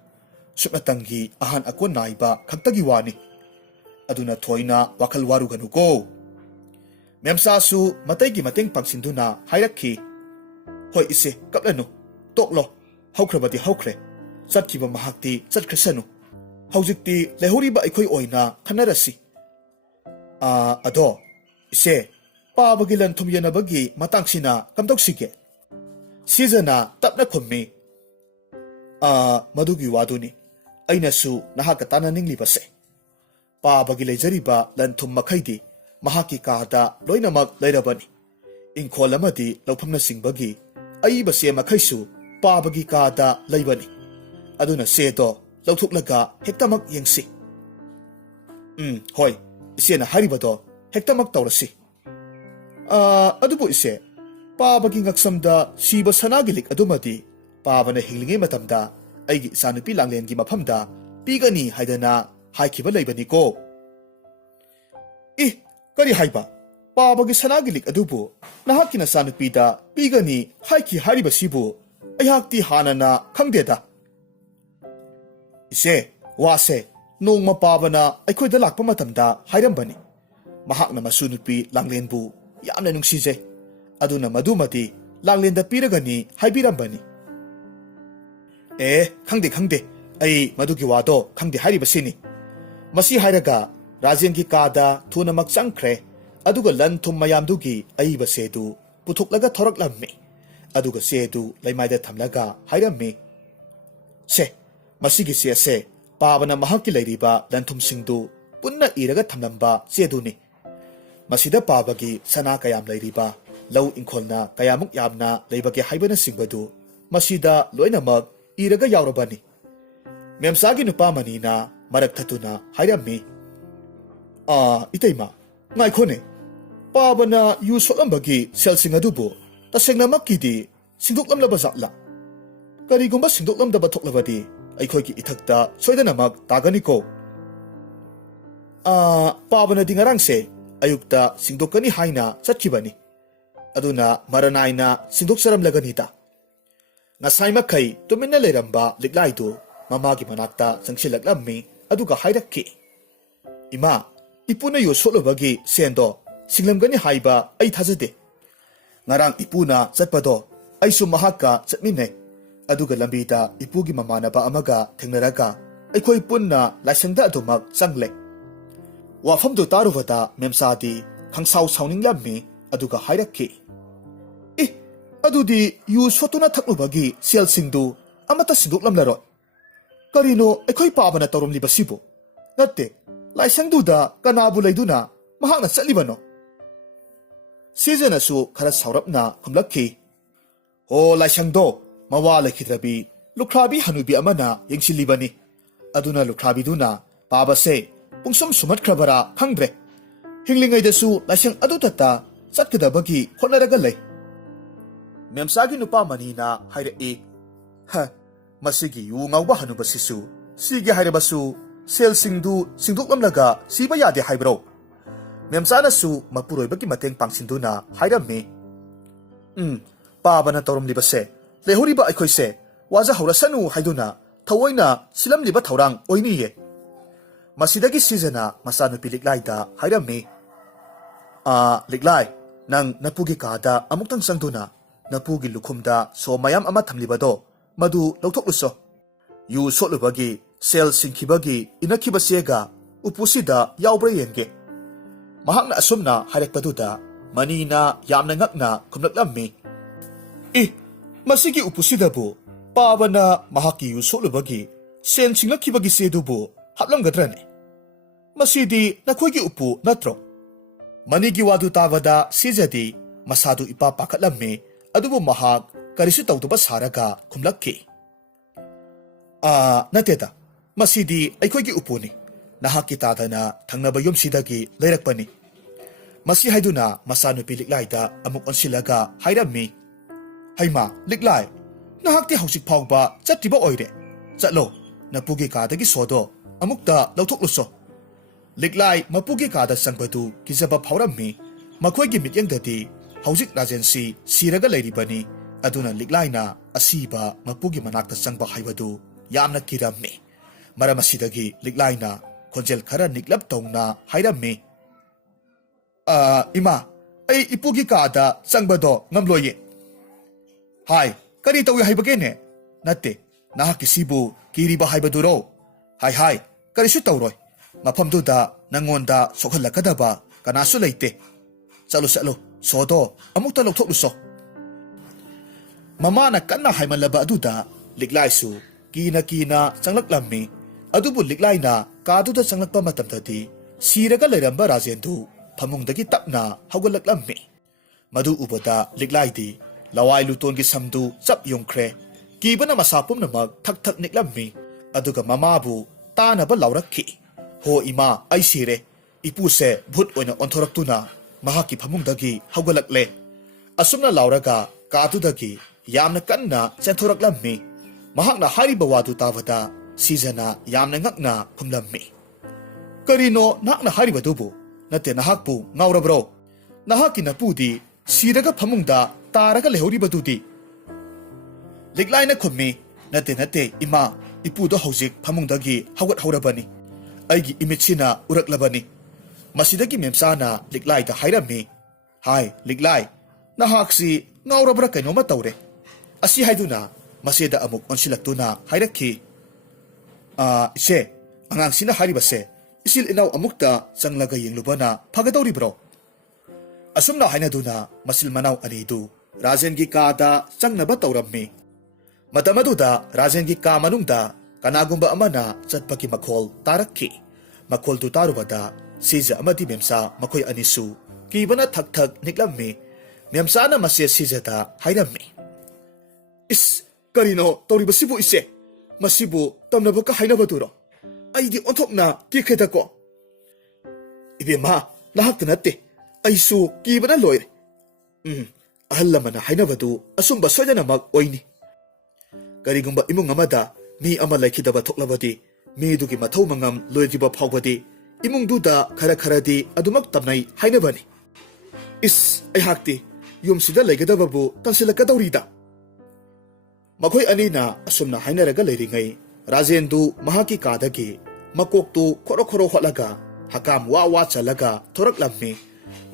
ꯁꯨꯞꯅꯇꯪꯒꯤ ꯑꯍꯥꯟ ꯑꯀꯣꯟ ꯅꯥꯏꯕ ꯈꯛꯇꯒꯤ ꯋꯥꯅꯤ꯫ ꯑꯗꯨꯅ ꯊꯣꯏꯅ ꯋꯥꯈꯜ ꯋꯥꯔꯨꯒꯅꯨꯀꯣ꯫ ꯃꯦꯝꯆꯥꯁꯨ ꯃꯇꯩꯒꯤ ꯃꯇꯦꯡ ꯄꯥꯡꯁꯤꯟꯗꯨꯅ ꯍꯥꯏꯔꯛꯈꯤ, ꯍꯣꯏ ꯏꯆꯦ, ꯀꯞꯂꯅꯨ, ꯇꯣꯛꯂꯣ, ꯍꯧꯈ꯭ꯔꯕꯗꯤ ꯍꯧꯈ꯭ꯔꯦ, ꯆꯠꯈꯤꯕ ꯃꯍꯥꯛꯇꯤ ꯆꯠꯈ꯭ꯔꯁꯅꯨ꯫ ꯍꯧꯖꯤꯛꯇꯤ ꯂꯩꯍꯧꯔꯤꯕ ꯑꯩꯈꯣꯏ ꯑꯣꯏꯅ ꯈꯟꯅꯔꯁꯤ꯫ ꯑꯗꯣ ꯏꯆꯦ, ꯄꯥꯕꯒꯤ ꯂꯟ ꯊꯨꯝ ꯌꯦꯟꯅꯕꯒꯤ ꯃꯇꯥꯡꯁꯤꯅ ꯀꯝꯗꯧꯁꯤꯒꯦ? ꯁꯤꯖꯅ ꯇꯞꯅ ꯈꯨꯝꯃꯤ, ꯃꯗꯨꯒꯤ ꯋꯥꯗꯨꯅꯤ ꯑꯩꯅꯁꯨ ꯅꯍꯥꯛꯀ ꯇꯥꯟꯅꯅꯤꯡꯂꯤꯕꯁꯦ꯫ ꯄꯥꯕꯒꯤ ꯂꯩꯖꯔꯤꯕ ꯂꯟ ꯊꯨꯝ ꯃꯈꯩꯗꯤ ꯃꯍꯥꯛꯀꯤ ꯀꯥꯗ ꯂꯣꯏꯅꯃꯛ ꯂꯩꯔꯕꯅꯤ꯫ ꯏꯪꯈꯣꯜ ꯑꯃꯗꯤ ꯂꯧꯐꯝꯅꯆꯤꯡꯕꯒꯤ ꯑꯏꯕ ꯆꯦ ꯃꯈꯩꯁꯨ ꯄꯥꯕꯒꯤ ꯀꯥꯗ ꯂꯩꯕꯅꯤ꯫ ꯑꯗꯨꯅ ꯆꯦꯗꯣ ꯂꯧꯊꯣꯛꯂꯒ ꯍꯦꯛꯇꯃꯛ ꯌꯦꯡꯁꯤ꯫ ꯍꯣꯏ, ꯏꯆꯦꯅ ꯍꯥꯏꯔꯤꯕꯗꯣ ꯍꯦꯛꯇꯃꯛ ꯇꯧꯔꯁꯤ꯫ ꯑꯗꯨꯕꯨ ꯏꯆꯦ, ꯄꯥꯕꯒꯤ ꯉꯛꯁꯝꯗ ꯁꯤꯕ ꯁꯅꯥꯒꯤ ꯂꯤꯛ ꯑꯗꯨꯃꯗꯤ ꯄꯥꯕꯅ ꯍꯤꯡꯂꯤꯉꯩ ꯃꯇꯝꯗ ꯑꯩꯒꯤ ꯏꯆꯥꯅꯨꯄꯤ ꯂꯥꯡꯂꯦꯟꯒꯤ ꯃꯐꯝꯗ ꯄꯤꯒꯅꯤ ꯍꯥꯏꯗꯅ ꯍꯥꯏꯈꯤꯕ ꯂꯩꯕꯅꯤꯀꯣ꯫ ꯀꯔꯤ ꯍꯥꯏꯕ? ꯄꯥꯕꯒꯤ ꯁꯅꯥꯒꯤ ꯂꯤꯛ ꯑꯗꯨꯕꯨ ꯅꯍꯥꯛꯀꯤ ꯅꯆꯥꯅꯨꯄꯤꯗ ꯄꯤꯒꯅꯤ ꯍꯥꯏꯈꯤ ꯍꯥꯏꯔꯤꯕꯁꯤꯕꯨ ꯑꯩꯍꯥꯛꯇꯤ ꯍꯥꯟꯅꯅ ꯈꯪꯗꯦꯗ꯫ ꯏꯆꯦ, ꯋꯥꯁꯦ ꯅꯣꯡꯃ ꯄꯥꯕꯅ ꯑꯩꯈꯣꯏꯗ ꯂꯥꯛꯄ ꯃꯇꯝꯗ ꯍꯥꯏꯔꯝꯕꯅꯤ꯫ ꯃꯍꯥꯛꯅ ꯃꯁꯨ ꯅꯨꯄꯤ ꯂꯥꯡꯂꯦꯟꯕꯨ ꯌꯥꯝꯅ ꯅꯨꯡꯁꯤꯖꯩ, ꯑꯗꯨꯅ ꯃꯗꯨꯃꯗꯤ ꯂꯥꯡꯂꯦꯟꯗ ꯄꯤꯔꯒꯅꯤ ꯍꯥꯏꯕꯤꯔꯝꯕꯅꯤ꯫ ꯈꯪꯗꯦ, ꯑꯩ ꯃꯗꯨꯒꯤ ꯋꯥꯗꯣ ꯈꯪꯗꯦ ꯍꯥꯏꯔꯤꯕꯁꯤꯅꯤ꯫ ꯃꯁꯤ ꯍꯥꯏꯔꯒ ꯔꯥꯖꯦꯟꯒꯤ ꯀꯥꯗ ꯊꯨꯅꯃꯛ ꯆꯪꯈ꯭ꯔꯦ꯫ ꯑꯗꯨꯒ ꯂꯟ ꯊꯨꯝ ꯃꯌꯥꯝꯗꯨꯒꯤ ꯑꯏꯕ ꯆꯦꯗꯨ ꯄꯨꯊꯣꯛꯂꯒ ꯊꯧꯔꯛꯂꯝꯃꯤ꯫ ꯑꯗꯨꯒ ꯆꯦꯗꯨ ꯂꯩꯃꯥꯏꯗ ꯊꯝꯂꯒ ꯍꯥꯏꯔꯝꯃꯤ, ꯁꯦ, ꯃꯁꯤꯒꯤ ꯆꯦꯁꯦ ꯄꯥꯕꯅ ꯃꯍꯥꯛꯀꯤ ꯂꯩꯔꯤꯕ ꯂꯟ ꯊꯨꯝꯁꯤꯡꯗꯨ ꯄꯨꯟꯅ ꯏꯔꯒ ꯊꯝꯂꯝꯕ ꯆꯦꯗꯨꯅꯤ꯫ ꯃꯁꯤꯗ ꯄꯥꯕꯒꯤ ꯁꯅꯥ ꯀꯌꯥꯝ ꯂꯩꯔꯤꯕ, ꯂꯧ ꯏꯪꯈꯣꯜꯅ ꯀꯌꯥꯃꯨꯛ ꯌꯥꯝꯅ ꯂꯩꯕꯒꯦ ꯍꯥꯏꯕꯅꯆꯤꯡꯕꯗꯨ ꯃꯁꯤꯗ ꯂꯣꯏꯅꯃꯛ ꯏꯔꯒ ꯌꯥꯎꯔꯕꯅꯤ꯫ ꯃꯦꯝꯆꯥꯒꯤ ꯅꯨꯄꯥꯃꯅꯤꯅ ꯃꯔꯛ ꯊꯠꯇꯨꯅ ꯍꯥꯏꯔꯝꯃꯤ, ꯏꯇꯩꯃ, ꯉꯥꯏꯈꯣꯅꯦ, ꯄꯥꯕꯅ ꯌꯨ ꯁꯣꯠꯂꯝꯕꯒꯤ ꯁꯦꯜꯁꯤꯡ ꯑꯗꯨꯕꯨ ꯇꯁꯦꯡꯅꯃꯛꯀꯤꯗꯤ ꯁꯤꯡꯗꯣꯛꯂꯝꯂꯕ ꯖꯥꯠꯂꯥ? ꯀꯔꯤꯒꯨꯝꯕ ꯁꯤꯡꯗꯣꯛꯂꯝꯗꯕ ꯊꯣꯛꯂꯕꯗꯤ ꯑꯩꯈꯣꯏꯒꯤ ꯏꯊꯛꯇ ꯁꯣꯏꯗꯅꯃꯛ ꯇꯥꯒꯅꯤꯀꯣ꯫ ꯄꯥꯕꯅꯗꯤ ꯉꯔꯥꯡꯁꯦ ꯑꯌꯨꯛꯇ ꯁꯤꯡꯗꯣꯛꯀꯅꯤ ꯍꯥꯏꯅ ꯆꯠꯈꯤꯕꯅꯤ꯫ ꯑꯗꯨꯅ ꯃꯔꯅꯥꯏꯅ ꯁꯤꯡꯗꯣꯛꯆꯔꯝꯂꯒꯅꯤꯗ꯫ ꯉꯁꯥꯏ ꯃꯈꯩ ꯇꯨꯃꯤꯟꯅ ꯂꯩꯔꯝꯕ ꯂꯤꯛꯂꯥꯏꯗꯨ ꯃꯃꯥꯒꯤ ꯃꯅꯥꯛꯇ ꯆꯪꯁꯤꯜꯂꯛꯂꯝꯃꯤ꯫ ꯑꯗꯨꯒ ꯍꯥꯏꯔꯛꯈꯤ, ꯏꯃꯥ, ꯏꯄꯨꯅ ꯌꯨ ꯁꯣꯠꯂꯨꯕꯒꯤ ꯁꯦꯟꯗꯣ ꯁꯤꯡꯂꯝꯒꯅꯤ ꯍꯥꯏꯕ ꯑꯩ ꯊꯥꯖꯗꯦ꯫ ꯉꯔꯥꯡ ꯏꯄꯨꯅ ꯆꯠꯄꯗꯣ ꯑꯩꯁꯨ ꯃꯍꯥꯛꯀ ꯆꯠꯃꯤꯟꯅꯩ꯫ ꯑꯗꯨꯒ ꯂꯝꯕꯤꯗ ꯏꯄꯨꯒꯤ ꯃꯃꯥꯟꯅꯕ ꯑꯃꯒ ꯊꯦꯡꯅꯔꯒ ꯑꯩꯈꯣই ꯄꯨꯟꯅ ꯂꯥꯏꯁꯪꯗ ꯑꯗꯨꯃꯛ ꯆꯪꯂꯦ꯫ ꯋꯥꯐꯝꯗꯨ ꯇꯥꯔꯨꯕꯗ ꯃꯦꯝꯆꯥꯗꯤ ꯈꯪꯁꯥꯎ ꯁꯥꯎꯅꯤꯡꯂꯝꯃꯤ꯫ ꯑꯗꯨꯒ ꯍꯥꯏꯔꯛꯈꯤ, ꯑꯗꯨꯗꯤ ꯌꯨ ꯁꯣꯠꯇꯨꯅ ꯊꯛꯂꯨꯕꯒꯤ ꯁꯦꯜꯁꯤꯡꯗꯨ ꯑꯃꯠꯇ ꯁꯤꯡꯗꯣꯛꯂꯝꯂꯔꯣꯏ꯫ ꯀꯔꯤꯅꯣ ꯑꯩꯈꯣꯏ ꯄꯥꯕꯅ ꯇꯧꯔꯝꯂꯤꯕꯁꯤꯕꯨ? ꯅꯠꯇꯦ, ꯂꯥꯏꯁꯪꯗꯨꯗ ꯀꯅꯥꯕꯨ ꯂꯩꯗꯨꯅ ꯃꯍꯥꯛꯅ ꯆꯠꯂꯤꯕꯅꯣ? ꯁꯤꯖꯅꯁꯨ ꯈꯔ ꯁꯥꯎꯔꯞꯅ ꯈꯨꯝꯂꯛꯈꯤ꯫ "ꯍꯣ, ꯂꯥꯏꯁꯪꯗꯣ ꯃꯋꯥ ꯂꯩꯈꯤꯗ꯭ꯔꯕꯤ ꯂꯨꯈ꯭ꯔꯥꯕꯤ ꯍꯅꯨꯕꯤ ꯑꯃꯅ ꯌꯦꯡꯁꯤꯜꯂꯤꯕꯅꯤ꯫ ꯑꯗꯨꯅ ꯂꯨꯈ꯭ꯔꯥꯕꯤꯗꯨꯅ ꯄꯥꯕꯁꯦ ꯄꯨꯡꯁꯨꯝ ꯁꯨꯝꯍꯠꯈ꯭ꯔꯕꯔꯥ ꯈꯪꯗ꯭ꯔꯦ꯫ ꯍꯤꯡꯂꯤꯉꯩꯗꯁꯨ ꯂꯥꯏꯁꯪ ꯑꯗꯨꯗꯇ ꯆꯠꯀꯗꯕꯒꯤ ꯍꯣꯠꯅꯔꯒ ꯂꯩ"꯫ ꯃꯦꯝꯆꯥꯒꯤ ꯅꯨꯄꯥ ꯃꯅꯤꯅ ꯍꯥꯏꯔꯛꯏ꯫ "ꯃꯁꯤꯒꯤ ꯌꯨ ꯉꯥꯎꯕ ꯍꯅꯨꯕꯁꯤꯁꯨ ꯁꯤꯒꯦ ꯍꯥꯏꯔꯕꯁꯨ ꯁꯦꯜꯁꯤꯡꯗꯨ ꯁꯤꯡꯗꯣꯛꯂꯝꯂꯒ ꯁꯤꯕ ꯌꯥꯗꯦ ꯍꯥꯏꯕ꯭ꯔꯣ?" ꯃꯦꯝꯆꯥꯅꯁꯨ ꯃꯄꯨꯔꯣꯏꯕꯒꯤ ꯃꯇꯦꯡ ꯄꯥꯡꯁꯤꯟꯗꯨꯅ ꯍꯥꯏꯔꯝꯃꯤ꯫ "ꯄꯥꯕꯅ ꯇꯧꯔꯝꯂꯤꯕꯁꯦ ꯂꯩꯍꯧꯔꯤꯕ ꯑꯩꯈꯣꯏꯁꯦ ꯋꯥꯖꯍꯧꯔꯁꯅꯨ ꯍꯥꯏꯗꯨꯅ ꯊꯑꯣꯏꯅ ꯁꯤꯜꯂꯝꯂꯤꯕ ꯊꯧꯔꯥꯡ ꯑꯣꯏꯅꯤꯌꯦ"꯫ ꯃꯁꯤꯗꯒꯤ ꯁꯤꯖꯅ ꯃꯆꯥꯅꯨꯄꯤ ꯂꯤꯛꯂꯥꯏꯗ ꯍꯥꯏꯔꯝꯃꯤ꯫ "ꯂꯤꯛꯂꯥꯏ, ꯅꯪ ꯅꯄꯨꯒꯤ ꯀꯥꯗ ꯑꯃꯨꯛꯇꯪ ꯆꯪꯗꯨꯅ ꯅꯄꯨꯒꯤ ꯂꯨꯈꯨꯝꯗ ꯁꯣ ꯃꯌꯥꯝ ꯑꯃ ꯊꯝꯂꯤꯕꯗꯣ ꯃꯗꯨ ꯂꯧꯊꯣꯛꯂꯨꯁꯣ꯫ ꯌꯨ ꯁꯣꯠꯂꯨꯕꯒꯤ ꯁꯦꯜ ꯁꯤꯡꯈꯤꯕꯒꯤ ꯏꯅꯈꯤꯕ ꯆꯦꯒ ꯎꯄꯨꯁꯤꯗ ꯌꯥꯎꯕ꯭ꯔꯥ ꯌꯦꯡꯒꯦ"꯫ ꯃꯍꯥꯛꯅ ꯑꯁꯨꯝꯅ ꯍꯥꯏꯔꯛꯄꯗꯨꯗ ꯃꯅꯤꯅ ꯌꯥꯝꯅ ꯉꯛꯅ ꯈꯨꯝꯂꯛꯂꯝꯃꯤ꯫ "ꯃꯁꯤꯒꯤ ꯎꯄꯨꯁꯤꯗꯕꯨ ꯄꯥꯕꯅ ꯃꯍꯥꯛꯀꯤ ꯌꯨ ꯁꯣꯠꯂꯨꯕꯒꯤ ꯁꯦꯟ ꯁꯤꯡꯂꯛꯈꯤꯕꯒꯤ ꯆꯦꯗꯨꯕꯨ ꯍꯥꯞꯂꯝꯒꯗ꯭ꯔꯅꯦ? ꯃꯁꯤꯗꯤ ꯅꯈꯣꯏꯒꯤ ꯎꯄꯨ ꯅꯠꯇ꯭ꯔꯣ?" ꯃꯅꯤꯒꯤ ꯋꯥꯗꯨ ꯇꯥꯕꯗ ꯁꯤꯖꯗꯤ ꯃꯁꯥꯗꯨ ꯏꯄꯥ ꯄꯥꯈꯠꯂꯝꯃꯤ, ꯑꯗꯨꯕꯨ ꯃꯍꯥꯛ ꯀꯔꯤꯁꯨ ꯇꯧꯗꯕ ꯁꯥꯔꯒ ꯈꯨꯝꯂꯛꯈꯤ꯫ "ꯅꯠꯇꯦꯗ, ꯃꯁꯤꯗꯤ ꯑꯩꯈꯣꯏꯒꯤ ꯎꯄꯨꯅꯤ. ꯅꯍꯥꯛꯀꯤ ꯇꯥꯗꯅ ꯊꯪꯅꯕ ꯌꯨꯝꯁꯤꯗꯒꯤ ꯂꯩꯔꯛꯄꯅꯤ"꯫ ꯃꯁꯤ ꯍꯥꯏꯗꯨꯅ ꯃꯆꯥꯅꯨꯄꯤ ꯂꯤꯛꯂꯥꯏꯗ ꯑꯃꯨꯛ ꯑꯣꯟꯁꯤꯜꯂꯒ ꯍꯥꯏꯔꯝꯃꯤ꯫ "ꯍꯩꯃꯥ ꯂꯤꯛꯂꯥꯏ, ꯅꯍꯥꯛꯇꯤ ꯍꯧꯖꯤꯛ ꯐꯥꯎꯕ ꯆꯠꯇ꯭ꯔꯤꯕ ꯑꯣꯏꯔꯦ꯫ ꯆꯠꯂꯣ, ꯅꯄꯨꯒꯤ ꯀꯥꯗꯒꯤ ꯁꯣꯗꯣ ꯑꯃꯨꯛꯇ ꯂꯧꯊꯣꯛꯂꯨꯁꯣ"꯫ ꯂꯤꯛꯂꯥꯏ ꯃꯄꯨꯒꯤ ꯀꯥꯗ ꯆꯪꯕꯗꯨ ꯀꯤꯖꯕ ꯐꯥꯎꯔꯝꯃꯤ꯫ ꯃꯈꯣꯏꯒꯤ ꯃꯤꯠꯌꯦꯡꯗꯗꯤ ꯍꯧꯖꯤꯛ ꯔꯥꯖꯦꯟꯁꯤ ꯁꯤꯔꯒ ꯂꯩꯔꯤꯕꯅꯤ, ꯑꯗꯨꯅ ꯂꯤꯛꯂꯥꯏꯅ ꯑꯁꯤꯕ ꯃꯄꯨꯒꯤ ꯃꯅꯥꯛꯇ ꯆꯪꯕ ꯍꯥꯏꯕꯗꯨ ꯌꯥꯝꯅ ꯀꯤꯔꯝꯃꯤ꯫ ꯃꯔꯝ ꯑꯁꯤꯗꯒꯤ ꯂꯤꯛꯂꯥꯏꯅ ꯈꯣꯟꯖꯦꯜ ꯈꯔ ꯅꯤꯛꯂꯞ ꯇꯧꯅ ꯍꯥꯏꯔꯝꯃꯤ꯫ "ꯏꯃꯥ, ꯑꯩ ꯏꯄꯨꯒꯤ ꯀꯥꯗ ꯆꯪꯕꯗꯣ ꯉꯝꯂꯣꯏꯌꯦ"꯫ "ꯍꯥꯏ, ꯀꯔꯤ ꯇꯧꯏ ꯍꯥꯏꯕꯒꯦꯅꯦ? ꯅꯠꯇꯦ, ꯅꯍꯥꯛꯀꯤꯁꯤꯕꯨ ꯀꯤꯔꯤꯕ ꯍꯥꯏꯕꯗꯨꯔꯣ? ꯍꯥꯏ, ꯀꯔꯤꯁꯨ ꯇꯧꯔꯣꯏ. ꯃꯐꯝꯗꯨꯗ ꯅꯪꯉꯣꯟꯗ ꯁꯣꯛꯍꯜꯂꯛꯀꯗꯕ ꯀꯅꯥꯁꯨ ꯂꯩꯇꯦ. ꯆꯠꯂꯨ, ꯁꯣꯗꯣ ꯑꯃꯨꯛꯇ ꯂꯧꯊꯣꯛꯂꯨꯁꯣ"꯫ ꯃꯃꯥꯅ ꯀꯟꯅ ꯍꯥꯏꯃꯜꯂꯕ ꯑꯗꯨꯗ ꯂꯤꯛꯂꯥꯏꯁꯨ ꯀꯤꯅ ꯆꯪꯂꯛꯂꯝꯃꯤ꯫ ꯑꯗꯨꯕꯨ ꯂꯤꯛꯂꯥꯏꯅ ꯀꯥꯗꯨꯗ ꯆꯪꯂꯛꯄ ꯃꯇꯝꯗꯗꯤ ꯁꯤꯔꯒ ꯂꯩꯔꯝꯕ ꯔꯥꯖꯦꯟꯗꯨ ꯐꯃꯨꯡꯗꯒꯤ ꯇꯞꯅ ꯍꯧꯒꯠꯂꯛꯂꯝꯃꯤ꯫ ꯃꯗꯨ ꯎꯕꯗ ꯂꯤꯛꯂꯥꯏꯗꯤ ꯂꯋꯥꯏ ꯂꯨꯇꯣꯟꯒꯤ ꯁꯝꯗꯨ ꯆꯞ ꯌꯨꯡꯈ꯭ꯔꯦ꯫ ꯀꯤꯕꯅ ꯃꯁꯥ ꯄꯨꯝꯅꯃꯛ ꯊꯛ ꯊꯛ ꯅꯤꯛꯂꯝꯃꯤ꯫ ꯑꯗꯨꯒ ꯃꯃꯥꯕꯨ ꯇꯥꯅꯕ ꯂꯥꯎꯔꯛꯈꯤ꯫ "ꯍꯣ ꯏꯃꯥ, ꯑꯩ ꯁꯤꯔꯦ"꯫ ꯏꯄꯨꯁꯦ ꯚꯨꯠ ꯑꯣꯏꯅ ꯑꯣꯟꯊꯣꯔꯛꯇꯨꯅ ꯃꯍꯥꯛꯀꯤ ꯐꯃꯨꯡꯗꯒꯤ ꯍꯧꯒꯠꯂꯛꯂꯦ꯫ ꯑꯁꯨꯝꯅ ꯂꯥꯎꯔꯒ ꯀꯥꯗꯨꯗꯒꯤ ꯌꯥꯝꯅ ꯀꯟꯅ ꯆꯦꯟꯊꯣꯔꯛꯂꯝꯃꯤ꯫ ꯃꯍꯥꯛꯅ ꯍꯥꯏꯔꯤꯕ ꯋꯥꯗꯨ ꯇꯥꯕꯗ ꯁꯤꯖꯅ ꯌꯥꯝꯅ ꯉꯛꯅ ꯈꯨꯝꯂꯝꯃꯤ꯫ "ꯀꯔꯤꯅꯣ ꯅꯍꯥꯛꯅ ꯍꯥꯏꯔꯤꯕꯗꯨꯕꯨ? ꯅꯠꯇꯦ, ꯅꯍꯥꯛꯄꯨ ꯉꯥꯎꯔꯕ꯭ꯔꯣ? ꯅꯍꯥꯛꯀꯤ ꯅꯄꯨꯗꯤ ꯁꯤꯔꯒ ꯐꯃꯨꯡꯗ ꯇꯥꯔꯒ ꯂꯩꯍꯧꯔꯤꯕꯗꯨꯗꯤ"꯫ ꯂꯤꯛꯂꯥꯏꯅ ꯈꯨꯝꯃꯤ꯫ "ꯅꯠꯇꯦ ꯏꯃꯥ, ꯏꯄꯨꯗꯣ ꯍꯧꯖꯤꯛ ꯐꯃꯨꯡꯗꯒꯤ ꯍꯧꯒꯠꯍꯧꯔꯕꯅꯤ. ꯑꯩꯒꯤ ꯏꯃꯤꯠꯁꯤꯅ ꯎꯔꯛꯂꯕꯅꯤ"꯫ ꯃꯁꯤꯗꯒꯤ ꯃꯦꯝꯆꯥꯅ ꯂꯤꯛꯂꯥꯏꯗ ꯍꯥꯏꯔꯝꯃꯤ꯫ "ꯍꯥꯏ ꯂꯤꯛꯂꯥꯏ, ꯅꯍꯥꯛꯁꯤ ꯉꯥꯎꯔꯕ꯭ꯔꯥ ꯀꯩꯅꯣꯝꯃ ꯇꯧꯔꯦ"꯫ ꯑꯁꯤ ꯍꯥꯏꯗꯨꯅ ꯃꯆꯦꯗ ꯑꯃꯨꯛ ꯑꯣꯟꯁꯤꯜꯂꯛꯇꯨꯅ ꯍꯥꯏꯔꯛꯈꯤ꯫ "ꯏꯆꯦ, ꯑꯉꯥꯡꯁꯤꯅ ꯍꯥꯏꯔꯤꯕꯁꯦ ꯏꯆꯤꯜ ꯏꯅꯥꯎ ꯑꯃꯨꯛꯇ ꯆꯪꯂꯒ ꯌꯦꯡꯂꯨꯕꯅ ꯐꯒꯗꯧꯔꯤꯕ꯭ꯔꯣ?" ꯑꯁꯨꯝꯅ ꯍꯥꯏꯅꯗꯨꯅ ꯃꯆꯤꯜ ꯃꯅꯥꯎ ꯑꯅꯤꯗꯨ ꯔꯥꯖꯦꯟꯒꯤ ꯀꯥꯗ ꯆꯪꯅꯕ ꯇꯧꯔꯝꯃꯤ꯫ ꯃꯇꯝ ꯑꯗꯨꯗ ꯔꯥꯖꯦꯟꯒꯤ ꯀꯥ ꯃꯅꯨꯡꯗ ꯀꯅꯥꯒꯨꯝꯕ ꯑꯃꯅ ꯆꯠꯄꯒꯤ ꯃꯈꯣꯜ ꯇꯥꯔꯛꯈꯤ꯫ ꯃꯈꯣꯜꯗꯨ ꯇꯥꯔꯨꯕꯗ ꯁꯤꯖ ꯑꯃꯗꯤ ꯃꯦꯝꯆꯥ ꯃꯈꯣꯏ ꯑꯅꯤꯁꯨ ꯀꯤꯕꯅ ꯊꯛ ꯊꯛ ꯅꯤꯛꯂꯝꯃꯤ꯫ ꯃꯦꯝꯆꯥꯅ ꯃꯆꯦ ꯁꯤꯖꯗ ꯍꯥꯏꯔꯝꯃꯤ꯫ "ꯀꯔꯤꯅꯣ ꯇꯧꯔꯤꯕꯁꯤꯕꯨ ꯏꯆꯦ? ꯃꯁꯤꯕꯨ ꯇꯝꯅꯕꯒ ꯍꯥꯏꯅꯕꯗꯨꯔꯣ? ꯑꯩꯗꯤ ꯑꯣꯟꯊꯣꯛꯅ ꯀꯤꯈ꯭ꯔꯦꯗꯀꯣ"꯫ "ꯏꯕꯦꯝꯃ, ꯅꯍꯥꯛꯇ ꯅꯠꯇꯦ, ꯑꯩꯁꯨ ꯀꯤꯕꯅ ꯂꯣꯏꯔꯦ. ꯑꯍꯜ ꯂꯃꯟꯅ ꯍꯥꯏꯅꯕꯗꯨ ꯑꯆꯨꯝꯕ ꯁꯣꯏꯗꯅꯃꯛ ꯑꯣꯏꯅꯤ. ꯀꯔꯤꯒꯨꯝꯕ ꯏꯃꯨꯡ ꯑꯃꯗ ꯃꯤ ꯑꯃ ꯂꯩꯈꯤꯗꯕ ꯊꯣꯛꯂꯕꯗꯤ, ꯃꯤꯗꯨꯒꯤ ꯃꯊꯧ ꯃꯉꯝ ꯂꯣꯏꯗ꯭ꯔꯤꯕ ꯐꯥꯎꯕꯗꯤ ꯏꯃꯨꯡꯗꯨꯗ ꯈꯔꯗꯤ ꯑꯗꯨꯃꯛ ꯇꯝꯅꯩ ꯍꯥꯏꯅꯕꯅꯤ. ꯑꯩꯍꯥꯛꯇꯤ ꯌꯨꯝꯁꯤꯗ ꯂꯩꯒꯗꯕꯕꯨ ꯇꯟꯁꯤꯜꯂꯛꯀꯗꯧꯔꯤꯗ"꯫ ꯃꯈꯣꯏ ꯑꯅꯤꯅ ꯑꯁꯨꯝꯅ ꯍꯥꯏꯅꯔꯒ ꯂꯩꯔꯤꯉꯩ ꯔꯥꯖꯦꯟꯗꯨ ꯃꯍꯥꯛꯀꯤ ꯀꯥꯗꯒꯤ ꯃꯀꯣꯛꯇꯨ ꯈꯣꯔꯣ ꯍꯣꯠꯂꯒ ꯍꯀꯥꯝ ꯋꯥ ꯆꯜꯂꯒ ꯊꯣꯔꯛꯂꯝꯃꯤ꯫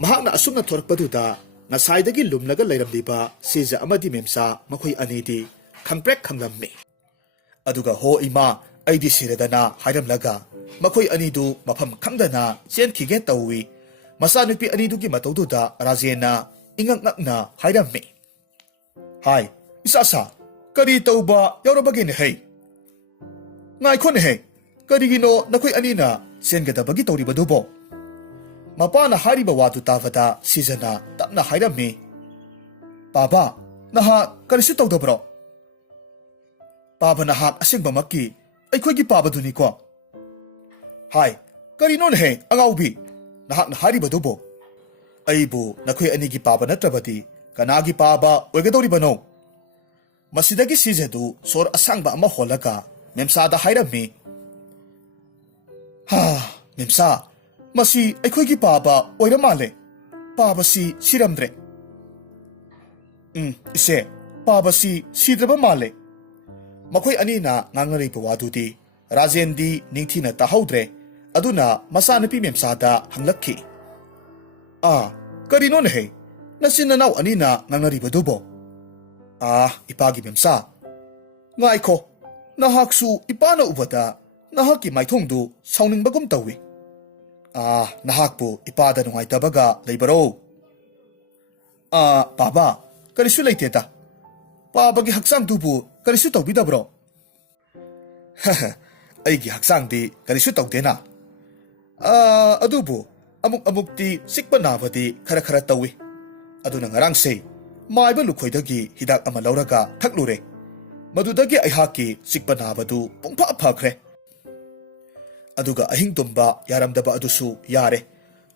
ꯃꯍꯥꯛꯅ ꯑꯁꯨꯝꯅ ꯊꯣꯔꯛꯄꯗꯨꯗ ꯉꯁꯥꯏꯗꯒꯤ ꯂꯨꯝꯂꯒ ꯂꯩꯔꯝꯂꯤꯕ ꯁꯤꯖ ꯑꯃꯗꯤ ꯃꯦꯝꯆꯥ ꯃꯈꯣꯏ ꯑꯅꯤꯗꯤ ꯈꯪꯄ꯭ꯔꯦꯛ ꯈꯪꯂꯝꯃꯤ꯫ ꯑꯗꯨꯒ "ꯍꯣ ꯏꯃꯥ, ꯑꯩꯗꯤ ꯁꯤꯔꯦꯗꯅ" ꯍꯥꯏꯔꯝꯂꯒ ꯃꯈꯣꯏ ꯑꯅꯤꯗꯨ ꯃꯐꯝ ꯈꯪꯗꯅ ꯆꯦꯟꯈꯤꯒꯦ ꯇꯧꯏ꯫ ꯃꯆꯥꯅꯨꯄꯤ ꯑꯅꯤꯗꯨꯒꯤ ꯃꯇꯧꯗꯨꯗ ꯔꯥꯖꯦꯟꯅ ꯏꯉꯛ ꯉꯛꯅ ꯍꯥꯏꯔꯝꯃꯤ꯫ "ꯍꯥꯏ ꯏꯆꯥꯁꯥ, ꯀꯔꯤ ꯇꯧꯕ ꯌꯥꯎꯔꯕꯒꯦꯅꯦ ꯍꯩ? ꯉꯥꯏꯈꯣꯅꯦꯍꯦ ꯀꯔꯤꯒꯤꯅꯣ ꯅꯈꯣꯏ ꯑꯅꯤꯅ ꯆꯦꯟꯒꯗꯕꯒꯤ ꯇꯧꯔꯤꯕꯗꯨꯕꯣ ꯃꯄꯥꯅ ꯍꯥꯏꯔꯤꯕ ꯋꯥꯗꯨ ꯇꯥꯕꯗ ꯁꯤꯖꯅ ꯇꯞꯅ ꯍꯥꯏꯔꯝꯃꯤ ꯄꯥꯕꯥ ꯅꯍꯥꯛ ꯀꯔꯤꯁꯨ ꯇꯧꯗꯕ꯭ꯔꯣ ꯄꯥꯕ ꯅꯍꯥꯛ ꯑꯁꯦꯡꯕꯃꯛꯀꯤ ꯑꯩꯈꯣꯏꯒꯤ ꯄꯥꯕꯗꯨꯅꯤꯀꯣ ꯍꯥꯏ ꯀꯔꯤꯅꯣꯅꯦꯍꯦ ꯑꯉꯥꯎꯕꯤ ꯅꯍꯥꯛꯅ ꯍꯥꯏꯔꯤꯕꯗꯨꯕꯣ ꯑꯩꯕꯨ ꯅꯈꯣꯏ ꯑꯅꯤꯒꯤ ꯄꯥꯕ ꯅꯠꯇ꯭ꯔꯕꯗꯤ ꯀꯅꯥꯒꯤ ꯄꯥꯕ ꯑꯣꯏꯒꯗꯧꯔꯤꯕꯅꯣ ꯃꯁꯤꯗꯒꯤ ꯁꯤꯖꯗꯨ ꯁꯣꯔ ꯑꯁꯥꯡꯕ ꯑꯃ ꯍꯣꯜꯂꯒ ꯃꯦꯝꯁꯥꯗ ꯍꯥꯏꯔꯝꯃꯤ ꯃꯦꯝꯁꯥ ꯃꯁꯤ ꯑꯩꯈꯣꯏꯒꯤ ꯄꯥꯕ ꯑꯣꯏꯔ ꯃꯥꯜꯂꯦ ꯄꯥꯕꯁꯤ ꯁꯤꯔꯝꯗ꯭ꯔꯦ ꯏꯆꯦ ꯄꯥꯕꯁꯤ ꯁꯤꯗ꯭ꯔꯕ ꯃꯥꯜꯂꯦ ꯃꯈꯣꯏ ꯑꯅꯤꯅ ꯉꯥꯡꯅꯔꯤꯕ ꯋꯥꯗꯨꯗꯤ ꯔꯥꯖꯦꯟꯗꯤ ꯅꯤꯡꯊꯤꯅ ꯇꯥꯍꯧꯗ꯭ꯔꯦ ꯑꯗꯨꯅ ꯃꯆꯥꯅꯨꯄꯤ ꯃꯦꯝꯁꯥꯗ ꯍꯪꯂꯛꯈꯤ ꯀꯔꯤꯅꯣꯅꯦꯍꯦ ꯅꯆꯤꯟ ꯅꯅꯥꯎ ꯑꯅꯤꯅ ꯉꯥꯡꯅꯔꯤꯕꯗꯨꯕꯣ ꯏꯄꯥꯒꯤ ꯃꯦꯝꯁꯥ ꯉꯥꯏꯈꯣ ꯅꯍꯥꯛꯁꯨ ꯏꯄꯥꯅ ꯎꯕꯗ ꯅꯍꯥꯛꯀꯤ ꯃꯥꯏꯊꯣꯡꯗꯨ ꯁꯥꯎꯅꯤꯡꯕꯒꯨꯝ ꯇꯧꯏ ꯅꯍꯥꯛꯄꯨ ꯏꯄꯥꯗ ꯅꯨꯡꯉꯥꯏꯇꯕꯒ ꯂꯩꯕꯔꯣ ꯄꯥꯕꯥ ꯀꯔꯤꯁꯨ ꯂꯩꯇꯦꯗ ꯄꯥꯕꯒꯤ ꯍꯛꯆꯥꯡꯗꯨꯕꯨ ꯀꯔꯤꯁꯨ ꯇꯧꯕꯤꯗꯕ꯭ꯔꯣ ꯑꯩꯒꯤ ꯍꯛꯆꯥꯡꯗꯤ ꯀꯔꯤꯁꯨ ꯇꯧꯗꯦꯅ ꯑꯗꯨꯕꯨ ꯑꯃꯨꯛꯇꯤ ꯆꯤꯛꯄ ꯅꯥꯕꯗꯤ ꯈꯔ ꯇꯧꯏ ꯑꯗꯨꯅ ꯉꯔꯥꯡꯁꯦ ꯃꯥꯏꯕ ꯂꯨꯈꯣꯏꯗꯒꯤ ꯍꯤꯗꯥꯛ ꯑꯃ ꯂꯧꯔꯒ ꯊꯛꯂꯨꯔꯦ ꯃꯗꯨꯗꯒꯤ ꯑꯩꯍꯥꯛꯀꯤ ꯆꯤꯛꯄ ꯅꯥꯕꯗꯨ ꯄꯨꯡꯐ ꯐꯈ꯭ꯔꯦ ꯑꯗꯨꯒ ꯑꯍꯤꯡ ꯇꯨꯝꯕ ꯌꯥꯔꯝꯗꯕ ꯑꯗꯨꯁꯨ ꯌꯥꯔꯦ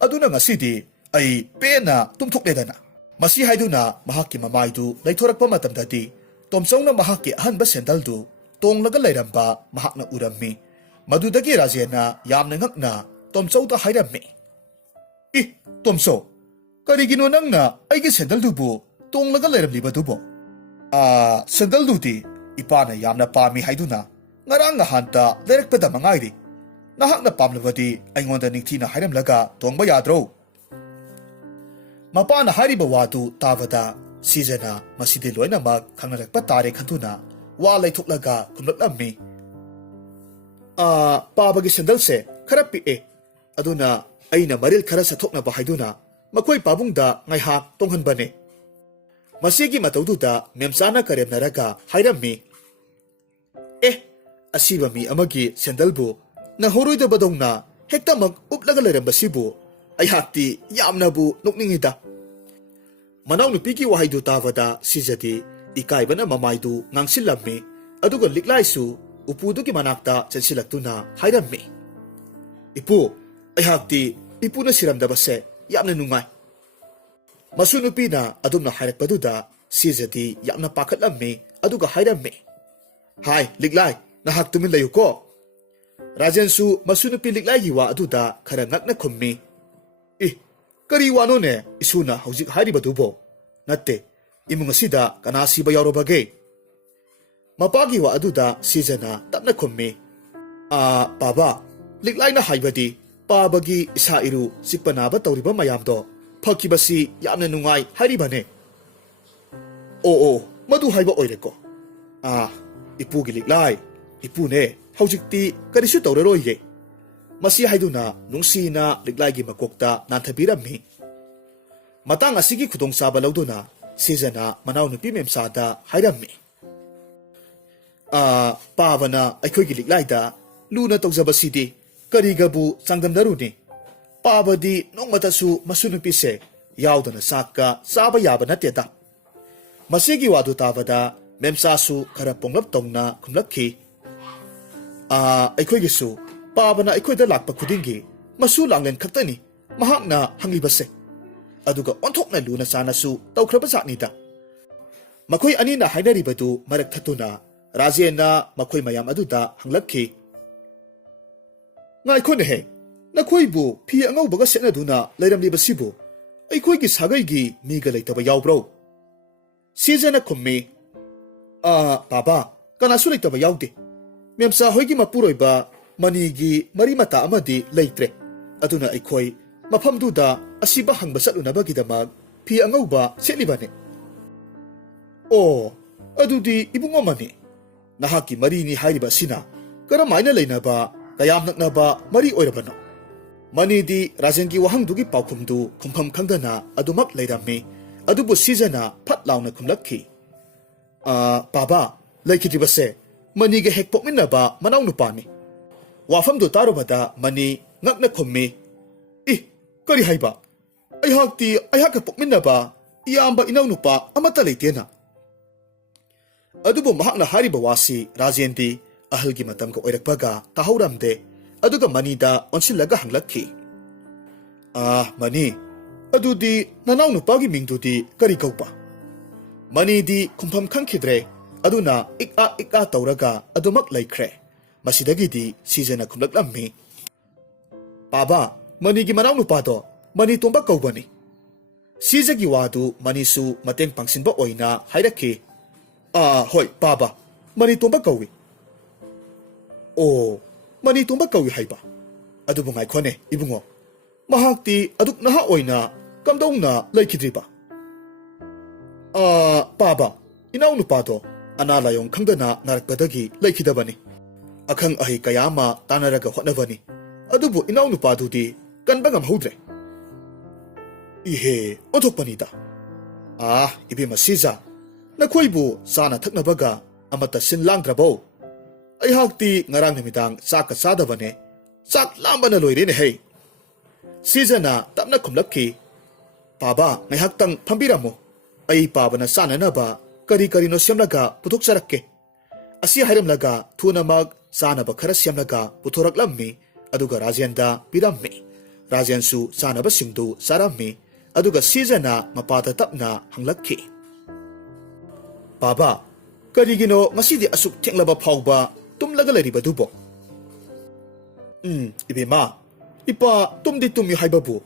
ꯑꯗꯨꯅ ꯉꯁꯤꯗꯤ ꯑꯩ ꯄꯦꯟꯅ ꯇꯨꯝꯊꯣꯛꯂꯦꯗꯅ ꯃꯁꯤ ꯍꯥꯏꯗꯨꯅ ꯃꯍꯥꯛꯀꯤ ꯃꯃꯥꯏꯗꯨ ꯂꯩꯊꯣꯔꯛꯄ ꯃꯇꯝꯗꯗꯤ ꯇꯣꯝꯆꯧꯅ ꯃꯍꯥꯛꯀꯤ ꯑꯍꯟꯕ ꯁꯦꯟꯗꯜꯗꯨ ꯇꯣꯡꯂꯒ ꯂꯩꯔꯝꯕ ꯃꯍꯥꯛꯅ ꯎꯔꯝꯃꯤ ꯃꯗꯨꯗꯒꯤ ꯔꯥꯖꯦꯟꯅ ꯌꯥꯝꯅ ꯉꯛꯅ ꯇꯣꯝꯆꯧꯗ ꯍꯥꯏꯔꯝꯃꯤ ꯇꯣꯝꯆꯧ ꯀꯔꯤꯒꯤꯅꯣ ꯅꯪꯅ ꯑꯩꯒꯤ ꯁꯦꯟꯗꯜꯗꯨꯕꯨ ꯇꯣꯡꯂꯒ ꯂꯩꯔꯝꯂꯤꯕꯗꯨꯕꯣ ꯁꯦꯟꯗꯜꯗꯨꯗꯤ ꯏꯄꯥꯅ ꯌꯥꯝꯅ ꯄꯥꯝꯃꯤ ꯍꯥꯏꯗꯨꯅ ꯉꯔꯥꯡ ꯅꯍꯥꯟꯇ ꯂꯩꯔꯛꯄꯗ ꯃꯉꯥꯏꯔꯤ ꯅꯍꯥꯛꯅ ꯄꯥꯝꯂꯕꯗꯤ ꯑꯩꯉꯣꯟꯗ ꯅꯤꯡꯊꯤꯅ ꯍꯥꯏꯔꯝꯂꯒ ꯇꯣꯡꯕ ꯌꯥꯗ꯭ꯔꯣ ꯃꯄꯥꯅ ꯍꯥꯏꯔꯤꯕ ꯋꯥꯗꯨ ꯇꯥꯕꯗ ꯁꯤꯖꯅ ꯃꯁꯤꯗꯤ ꯂꯣꯏꯅꯃꯛ ꯈꯪꯅꯔꯛꯄ ꯇꯥꯔꯦ ꯈꯟꯗꯨꯅ ꯋꯥ ꯂꯩꯊꯣꯛꯂꯒ ꯈꯨꯝꯂꯛꯂꯝꯃꯤ ꯄꯥꯕꯒꯤ ꯁꯦꯟꯗꯜꯁꯦ ꯈꯔ ꯄꯤꯛꯑꯦ ꯑꯗꯨꯅ ꯑꯩꯅ ꯃꯔꯤꯜ ꯈꯔ ꯁꯠꯊꯣꯛꯅꯕ ꯍꯥꯏꯗꯨꯅ ꯃꯈꯣꯏ ꯄꯥꯕꯨꯡꯗ ꯉꯥꯏꯍꯥꯛ ꯇꯣꯡꯍꯟꯕꯅꯦ ꯃꯁꯤꯒꯤ ꯃꯇꯧꯗꯨꯗ ꯃꯦꯝꯆꯥꯅ ꯀꯔꯦꯝꯅꯔꯒ ꯍꯥꯏꯔꯝꯃꯤ ꯑꯁꯤꯕ ꯃꯤ ꯑꯃꯒꯤ ꯁꯦꯟꯗꯜꯕꯨ ꯅꯪꯍꯧꯔꯣꯏꯗꯕꯗꯧꯅ ꯍꯦꯛꯇꯃꯛ ꯎꯞꯂꯒ ꯂꯩꯔꯝꯕꯁꯤꯕꯨ ꯑꯩꯍꯥꯛꯇꯤ ꯌꯥꯝꯅꯕꯨ ꯅꯣꯛꯅꯤꯡꯉꯤꯗ ꯃꯅꯥꯎꯅꯨꯄꯤꯒꯤ ꯋꯥꯍꯩꯗꯨ ꯇꯥꯕꯗ ꯁꯤꯖꯗꯤ ꯏꯀꯥꯏꯕꯅ ꯃꯃꯥꯏꯗꯨ ꯉꯥꯡꯁꯤꯜꯂꯝꯃꯤ ꯑꯗꯨꯒ ꯂꯤꯛꯂꯥꯏꯁꯨ ꯎꯄꯨꯗꯨꯒꯤ ꯃꯅꯥꯛꯇ ꯆꯦꯟꯁꯤꯜꯂꯛꯇꯨꯅ ꯍꯥꯏꯔꯝꯃꯤ ꯏꯄꯨ ꯑꯩꯍꯥꯛꯇꯤ ꯏꯄꯨꯅ ꯁꯤꯔꯝꯗꯕꯁꯦ ꯌꯥꯝꯅ ꯅꯨꯡꯉꯥꯏ ꯃꯁꯨ ꯅꯨꯄꯤꯅ ꯑꯗꯨꯝꯅ ꯍꯥꯏꯔꯛꯄꯗꯨꯗ ꯁꯤꯖꯗꯤ ꯌꯥꯝꯅ ꯄꯥꯈꯠꯂꯝꯃꯤ ꯑꯗꯨꯒ ꯍꯥꯏꯔꯝꯃꯤ ꯍꯥꯏ ꯂꯤꯛꯂꯥꯏ ꯅꯍꯥꯛ ꯇꯨꯃꯤꯟ ꯂꯩꯌꯨꯀꯣ ꯔꯥꯖꯦꯟꯁꯨ ꯃꯁꯨ ꯅꯨꯄꯤ ꯂꯤꯛꯂꯥꯏꯒꯤ ꯋꯥ ꯑꯗꯨꯗ ꯈꯔ ꯉꯛꯅ ꯈꯨꯝꯃꯤ ꯀꯔꯤ ꯋꯥꯅꯣꯅꯦ ꯏꯁꯨꯅ ꯍꯧꯖꯤꯛ ꯍꯥꯏꯔꯤꯕꯗꯨꯕꯣ ꯅꯠꯇꯦ ꯏꯃꯨꯡ ꯑꯁꯤꯗ ꯀꯅꯥ ꯁꯤꯕ ꯌꯥꯎꯔꯕꯒꯦ ꯃꯄꯥꯒꯤ ꯋꯥ ꯑꯗꯨꯗ ꯁꯤꯖꯅ ꯇꯞꯅ ꯈꯨꯝꯃꯤ ꯄꯥꯕꯥ ꯂꯤꯛꯂꯥꯏꯅ ꯍꯥꯏꯕꯗꯤ ꯄꯥꯕꯒꯤ ꯏꯁꯥ ꯏꯔꯨ ꯆꯤꯛꯄ ꯅꯥꯕ ꯇꯧꯔꯤꯕ ꯃꯌꯥꯝꯗꯣ ꯐꯈꯤꯕꯁꯤ ꯌꯥꯝꯅ ꯅꯨꯡꯉꯥꯏ ꯍꯥꯏꯔꯤꯕꯅꯦ ꯑꯣ ꯃꯗꯨ ꯍꯥꯏꯕ ꯑꯣꯏꯔꯦꯀꯣ ꯏꯄꯨꯒꯤ ꯂꯤꯛꯂꯥꯏ ꯏꯄꯨꯅꯦ ꯍꯧꯖꯤꯛꯇꯤ ꯀꯔꯤꯁꯨ ꯇꯧꯔꯔꯣꯏꯌꯦ ꯃꯁꯤ ꯍꯥꯏꯗꯨꯅ ꯅꯨꯡꯁꯤꯅ ꯂꯤꯛꯂꯥꯏꯒꯤ ꯃꯀꯣꯛꯇ ꯅꯥꯟꯊꯕꯤꯔꯝꯃꯤ ꯃꯇꯥꯡ ꯑꯁꯤꯒꯤ ꯈꯨꯗꯣꯡꯆꯥꯕ ꯂꯧꯗꯨꯅ ꯁꯤꯖꯅ ꯃꯅꯥꯎꯅꯨꯄꯤ ꯃꯦꯝꯁꯥꯗ ꯍꯥꯏꯔꯝꯃꯤ ꯄꯥꯕꯅ ꯑꯩꯈꯣꯏꯒꯤ ꯂꯤꯛꯂꯥꯏꯗ ꯂꯨꯅ ꯇꯧꯖꯕꯁꯤꯗꯤ ꯀꯔꯤꯒꯕꯨ ꯆꯥꯡꯗꯝꯅꯔꯨꯅꯤ ꯄꯥꯕꯗꯤ ꯅꯣꯡꯃꯇꯁꯨ ꯃꯁꯨ ꯅꯨꯄꯤꯁꯦ ꯌꯥꯎꯗꯅ ꯆꯥꯛꯀ ꯆꯥꯕ ꯌꯥꯕ ꯅꯠꯇꯦꯗ ꯃꯁꯤꯒꯤ ꯋꯥꯗꯨ ꯇꯥꯕꯗ ꯃꯦꯝꯆꯥꯁꯨ ꯈꯔ ꯄꯣꯡꯂꯞ ꯇꯧꯅ ꯈꯨꯝꯂꯛꯈꯤ ꯑꯩꯈꯣꯏꯒꯤꯁꯨ ꯄꯥꯕꯅ ꯑꯩꯈꯣꯏꯗ ꯂꯥꯛꯄ ꯈꯨꯗꯤꯡꯒꯤ ꯃꯁꯨ ꯂꯥꯡꯂꯦꯟ ꯈꯛꯇꯅꯤ ꯃꯍꯥꯛꯅ ꯍꯪꯂꯤꯕꯁꯦ ꯑꯗꯨꯒ ꯑꯣꯟꯊꯣꯛꯅ ꯂꯨꯅ ꯆꯥꯅꯁꯨ ꯇꯧꯈ꯭ꯔꯕ ꯖꯥꯠꯅꯤꯗ ꯃꯈꯣꯏ ꯑꯅꯤꯅ ꯍꯥꯏꯅꯔꯤꯕꯗꯨ ꯃꯔꯛ ꯊꯠꯇꯨꯅ ꯔꯥꯖꯦꯟꯅ ꯃꯈꯣꯏ ꯃꯌꯥꯝ ꯑꯗꯨꯗ ꯍꯪꯂꯛꯈꯤ ꯉꯥꯏꯈꯣꯅꯦꯍꯦ ꯅꯈꯣꯏꯕꯨ ꯐꯤ ꯑꯉꯧꯕꯒ ꯁꯦꯠꯅꯗꯨꯅ ꯂꯩꯔꯝꯂꯤꯕꯁꯤꯕꯨ ꯑꯩꯈꯣꯏꯒꯤ ꯁꯥꯒꯩꯒꯤ ꯃꯤꯒ ꯂꯩꯇꯕ ꯌꯥꯎꯕ꯭ꯔꯣ ꯁꯤꯖꯅ ꯈꯨꯝꯃꯤ ꯕꯥꯕꯥ ꯀꯅꯥꯁꯨ ꯂꯩꯇꯕ ꯌꯥꯎꯗꯦ ꯃꯦꯝꯆꯥ ꯍꯣꯏꯒꯤ ꯃꯄꯨꯔꯣꯏꯕ ꯃꯅꯤꯒꯤ ꯃꯔꯤ ꯃꯇꯥ ꯑꯃꯗꯤ ꯂꯩꯇ꯭ꯔꯦ ꯑꯗꯨꯅ ꯑꯩꯈꯣꯏ ꯃꯐꯝꯗꯨꯗ ꯑꯁꯤꯕ ꯍꯪꯕ ꯆꯠꯂꯨꯅꯕꯒꯤꯗꯃꯛ ꯐꯤ ꯑꯉꯧꯕ ꯁꯦꯠꯂꯤꯕꯅꯤ ꯑꯗꯨꯗꯤ ꯏꯕꯨꯡ ꯑꯃꯅꯤ ꯅꯍꯥꯛꯀꯤ ꯃꯔꯤꯅꯤ ꯍꯥꯏꯔꯤꯕ ꯑꯁꯤꯅ ꯀꯔꯝꯍꯥꯏꯅ ꯂꯩꯅꯕ ꯀꯌꯥꯝ ꯅꯛꯅꯕ ꯃꯔꯤ ꯑꯣꯏꯔꯕꯅꯣ ꯃꯅꯤꯗꯤ ꯔꯥꯖꯦꯟꯒꯤ ꯋꯥꯍꯪꯗꯨꯒꯤ ꯄꯥꯎꯈꯨꯝꯗꯨ ꯈꯨꯝꯐꯝ ꯈꯪꯗꯅ ꯑꯗꯨꯃꯛ ꯂꯩꯔꯝꯃꯤ ꯑꯗꯨꯕꯨ ꯁꯤꯖꯅ ꯐꯠ ꯂꯥꯎꯅ ꯈꯨꯝꯂꯛꯈꯤ ꯕꯥꯕꯥ ꯂꯩꯈꯤꯗ꯭ꯔꯤꯕꯁꯦ ꯃꯅꯤꯒ ꯍꯦꯛ ꯄꯣꯛꯃꯤꯟꯅꯕ ꯃꯅꯥꯎ ꯅꯨꯄꯥꯅꯤ꯫ ꯋꯥꯐꯝꯗꯨ ꯇꯥꯔꯨꯕꯗ ꯃꯅꯤ ꯉꯛꯅ ꯈꯨꯝꯃꯤ, "ꯏ, ꯀꯔꯤ ꯍꯥꯏꯕ? ꯑꯩꯍꯥꯛꯀ ꯄꯣꯛꯃꯤꯟꯅꯕ ꯏꯌꯥꯝꯕ ꯏꯅꯥꯎꯅꯨꯄꯥ ꯑꯃꯠꯇ ꯂꯩꯇꯦꯅ?" ꯑꯗꯨꯕꯨ ꯃꯍꯥꯛꯅ ꯍꯥꯏꯔꯤꯕ ꯋꯥꯁꯤ ꯔꯥꯖꯦꯟꯗꯤ ꯑꯍꯜꯒꯤ ꯃꯇꯝꯒ ꯑꯣꯏꯔꯛꯄꯒ ꯇꯥꯍꯧꯔꯝꯗꯦ꯫ ꯑꯗꯨꯒ ꯃꯅꯤꯗ ꯑꯣꯟꯁꯤꯜꯂꯒ ꯍꯪꯂꯛꯈꯤ, "ꯃꯅꯤ, ꯑꯗꯨꯗꯤ ꯅꯅꯥꯎ ꯅꯨꯄꯥꯒꯤ ꯃꯤꯡꯗꯨꯗꯤ ꯀꯔꯤ ꯀꯧꯕ?" ꯃꯅꯤꯗꯤ ꯈꯨꯝꯐꯝ ꯈꯪꯈꯤꯗ꯭ꯔꯦ꯫ ꯑꯗꯨꯅ ꯏꯛꯑ ꯇꯧꯔꯒ ꯑꯗꯨꯃꯛ ꯂꯩꯈ꯭ꯔꯦ꯫ ꯃꯁꯤꯗꯒꯤꯗꯤ ꯁꯤꯖꯅ ꯈꯨꯝꯂꯛꯂꯝꯃꯤ, "ꯄꯥꯕꯥ, ꯃꯅꯤꯒꯤ ꯃꯅꯥꯎ ꯅꯨꯄꯥꯗꯣ ꯃꯅꯤꯇꯣꯝꯕ ꯀꯧꯕꯅꯤ." ꯁꯤꯖꯒꯤ ꯋꯥꯗꯨ ꯃꯅꯤꯁꯨ ꯃꯇꯦꯡ ꯄꯥꯡꯁꯤꯟꯕ ꯑꯣꯏꯅ ꯍꯥꯏꯔꯛꯈꯤ, "ꯍꯣꯏ ꯄꯥꯕꯥ, ꯃꯅꯤꯇꯣꯝꯕ ꯀꯧꯏ." "ꯑꯣ, ꯃꯅꯤꯇꯣꯝꯕ ꯀꯧꯏ ꯍꯥꯏꯕ? ꯑꯗꯨꯕꯨ ꯉꯥꯏꯈꯣꯅꯦ ꯏꯕꯨꯡꯉꯣ, ꯃꯍꯥꯛꯇꯤ ꯑꯗꯨꯛ ꯅꯍꯥ ꯑꯣꯏꯅ ꯀꯝꯗꯧꯅ ꯂꯩꯈꯤꯗ꯭ꯔꯤꯕ?" "ꯄꯥꯕꯥ, ꯏꯅꯥꯎ ꯅꯨꯄꯥꯗꯣ ꯑꯅꯥ ꯂꯥꯏꯌꯣꯡ ꯈꯪꯗꯅ ꯅꯥꯔꯛꯄꯗꯒꯤ ꯂꯩꯈꯤꯗꯕꯅꯤ꯫ ꯑꯈꯪ ꯑꯍꯩ ꯀꯌꯥ ꯑꯃ ꯇꯥꯟꯅꯔꯒ ꯍꯣꯠꯅꯕꯅꯤ꯫ ꯑꯗꯨꯕꯨ ꯏꯅꯥꯎ ꯅꯨꯄꯥꯗꯨꯗꯤ ꯀꯟꯕ ꯉꯝꯍꯧꯗ꯭ꯔꯦ." "ꯏꯍꯦ, ꯑꯣꯟꯊꯣꯛꯄꯅꯤꯗ! ꯏꯕꯦꯝꯃ ꯁꯤꯖ, ꯅꯈꯣꯏꯕꯨ ꯆꯥꯅ ꯊꯛꯅꯕꯒ ꯑꯃꯠꯇ ꯁꯤꯟ ꯂꯥꯡꯗ꯭ꯔꯕꯣ? ꯑꯩꯍꯥꯛꯇꯤ ꯉꯔꯥꯡ ꯅꯨꯃꯤꯗꯥꯡ ꯆꯥꯛꯀ ꯆꯥꯗꯕꯅꯦ꯫ ꯆꯥꯛ ꯂꯥꯝꯕꯅ ꯂꯣꯏꯔꯦꯅꯦꯍꯦ." ꯁꯤꯖꯅ ꯇꯞꯅ ꯈꯨꯝꯂꯛꯈꯤ, "ꯄꯥꯕꯥ, ꯉꯥꯏꯍꯥꯛꯇꯪ ꯐꯝꯕꯤꯔꯝꯃꯨ꯫ ꯑꯩ ꯄꯥꯕꯅ ꯆꯥꯅꯅꯕ ꯀꯔꯤ ꯀꯔꯤꯅꯣ ꯁꯦꯝꯂꯒ ꯄꯨꯊꯣꯛꯆꯔꯛꯀꯦ." ꯑꯁꯤ ꯍꯥꯏꯔꯝꯂꯒ ꯊꯨꯅꯃꯛ ꯆꯥꯅꯕ ꯈꯔ ꯁꯦꯝꯂꯒ ꯄꯨꯊꯣꯔꯛꯂꯝꯃꯤ꯫ ꯑꯗꯨꯒ ꯔꯥꯖꯦꯟꯗ ꯄꯤꯔꯝꯃꯤ꯫ ꯔꯥꯖꯦꯟꯁꯨ ꯆꯥꯅꯕꯁꯤꯡꯗꯨ ꯆꯥꯔꯝꯃꯤ꯫ ꯑꯗꯨꯒ ꯁꯤꯖꯅ ꯃꯄꯥꯗ ꯇꯞꯅ ꯍꯪꯂꯛꯈꯤ, "ꯄꯥꯕꯥ, ꯀꯔꯤꯒꯤꯅꯣ ꯉꯁꯤꯗꯤ ꯑꯁꯨꯛ ꯊꯦꯡꯂꯕ ꯐꯥꯎꯕ ꯇꯨꯝꯂꯒ ꯂꯩꯔꯤꯕꯗꯨꯕꯣ?" "ꯏꯕꯦꯝꯃ, ꯏꯄꯥ ꯇꯨꯝꯗꯤ ꯇꯨꯝꯃꯤ ꯍꯥꯏꯕꯕꯨ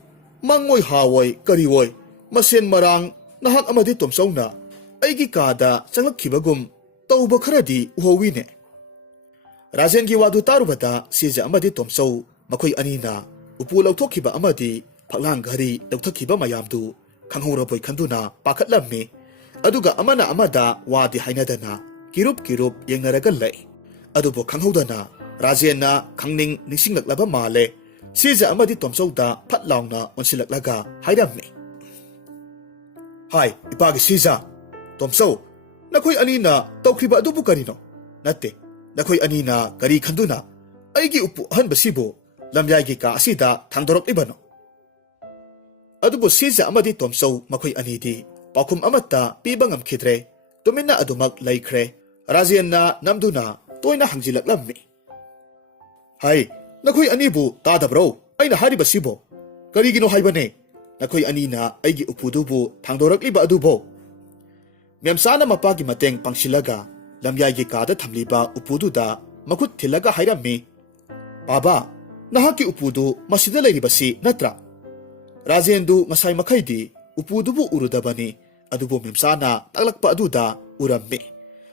ꯃꯪꯑꯣꯏ ꯍꯥꯋꯣꯏ ꯀꯔꯤꯑꯣꯏ ꯃꯁꯦꯟ ꯃꯔꯥꯡ ꯅꯍꯥꯛ ꯑꯃꯗꯤ ꯇꯣꯝꯆꯧꯅ ꯑꯩꯒꯤ ꯀꯥꯗ ꯆꯪꯂꯛꯈꯤꯕꯒꯨꯝ ꯇꯧꯕ ꯈꯔꯗꯤ ꯎꯍꯧꯋꯤꯅꯦ." ꯔꯥꯖꯦꯟꯒꯤ ꯋꯥꯗꯨ ꯇꯥꯔꯨꯕꯗ ꯁꯤꯖ ꯑꯃꯗꯤ ꯇꯣꯝꯆꯧ ꯃꯈꯣꯏ ꯑꯅꯤꯅ ꯎꯄꯨ ꯂꯧꯊꯣꯛꯈꯤꯕ ꯑꯃꯗꯤ ꯐꯛꯂꯥꯡ ꯘꯔꯤ ꯂꯧꯊꯈꯤꯕ ꯃꯌꯥꯝꯗꯨ ꯈꯪꯍꯧꯔꯕꯣꯏ ꯈꯟꯗꯨꯅ ꯄꯥꯈꯠꯂꯝꯃꯤ꯫ ꯑꯗꯨꯒ ꯑꯃꯅ ꯑꯃꯗ ꯋꯥꯗꯤ ꯍꯥꯏꯅꯗꯅ ꯀꯤꯔꯨꯞ ꯌꯦꯡꯅꯔꯒ ꯂꯩ꯫ ꯑꯗꯨꯕꯨ ꯈꯪꯍꯧꯗꯅ ꯔꯥꯖꯦꯟꯅ ꯈꯪꯅꯤꯡ ꯅꯤꯡꯁꯤꯡꯂꯛꯂꯕ ꯃꯥꯜꯂꯦ꯫ ꯁꯤꯖ ꯑꯃꯗꯤ ꯇꯣꯝꯆꯧꯗ ꯐꯠ ꯂꯥꯎꯅ ꯑꯣꯟꯁꯤꯜꯂꯛꯂꯒ ꯍꯥꯏꯔꯝꯃꯤ, "ꯍꯥꯏ ꯏꯄꯥꯒꯤ ꯁꯤꯖ, ꯇꯣꯝꯆꯧ, ꯅꯈꯣꯏ ꯑꯅꯤꯅ ꯇꯧꯈ꯭ꯔꯤꯕ ꯑꯗꯨꯕꯨ ꯀꯔꯤꯅꯣ? ꯅꯠꯇꯦ, ꯅꯈꯣꯏ ꯑꯅꯤꯅ ꯀꯔꯤ ꯈꯟꯗꯨꯅ ꯑꯩꯒꯤ ꯎꯄꯨ ꯑꯍꯟꯕꯁꯤꯕꯨ ꯂꯝꯌꯥꯏꯒꯤ ꯀꯥ ꯑꯁꯤꯗ ꯊꯥꯡꯗꯣꯔꯛꯂꯤꯕꯅꯣ?" ꯑꯗꯨꯕꯨ ꯁꯤꯖ ꯑꯃꯗꯤ ꯇꯣꯝꯆꯧ ꯃꯈꯣꯏ ꯑꯅꯤꯗꯤ ꯄꯥꯎꯈꯨꯝ ꯑꯃꯠꯇ ꯄꯤꯕ ꯉꯝꯈꯤꯗ꯭ꯔꯦ꯫ ꯇꯨꯃꯤꯟꯅ ꯑꯗꯨꯃꯛ ꯂꯩꯈ꯭ꯔꯦ꯫ ꯔꯥꯖꯦꯟꯅ ꯅꯝꯗꯨꯅ ꯇꯣꯏꯅ ꯍꯪꯖꯤꯜꯂꯛꯂꯝꯃꯤ, "ꯍꯥꯏ, ꯅꯈꯣꯏ ꯑꯅꯤꯕꯨ ꯇꯥꯗꯕ꯭ꯔꯣ ꯑꯩꯅ ꯍꯥꯏꯔꯤꯕꯁꯤꯕꯣ? ꯀꯔꯤꯒꯤꯅꯣ ꯍꯥꯏꯕꯅꯦ ꯅꯈꯣꯏ ꯑꯅꯤꯅ ꯑꯩꯒꯤ ꯎꯄꯨꯗꯨꯕꯨ ꯊꯥꯡꯗꯣꯔꯛꯂꯤꯕ ꯑꯗꯨꯕꯣ?" ꯃꯦꯝꯆꯥꯅ ꯃꯄꯥꯒꯤ ꯃꯇꯦꯡ ꯄꯥꯡꯁꯤꯜꯂꯒ ꯂꯝꯌꯥꯏꯒꯤ ꯀꯥꯗ ꯊꯝꯂꯤꯕ ꯎꯄꯨꯗꯨꯗ ꯃꯈꯨꯠ ꯊꯤꯜꯂꯒ ꯍꯥꯏꯔꯝꯃꯤ, "ꯄꯥꯕꯥ, ꯅꯍꯥꯛꯀꯤ ꯎꯄꯨꯗꯨ ꯃꯁꯤꯗ ꯂꯩꯔꯤꯕꯁꯤ ꯅꯠꯇ꯭ꯔꯥ?" ꯔꯥꯖꯦꯟꯗꯨ ꯉꯁꯥꯏ ꯃꯈꯩꯗꯤ ꯎꯄꯨꯗꯨꯕꯨ ꯎꯔꯨꯗꯕꯅꯤ꯫ ꯑꯗꯨꯕꯨ ꯃꯦꯝꯆꯥꯅ ꯇꯥꯛꯂꯛꯄ ꯑꯗꯨꯗ ꯎꯔꯝꯃꯤ꯫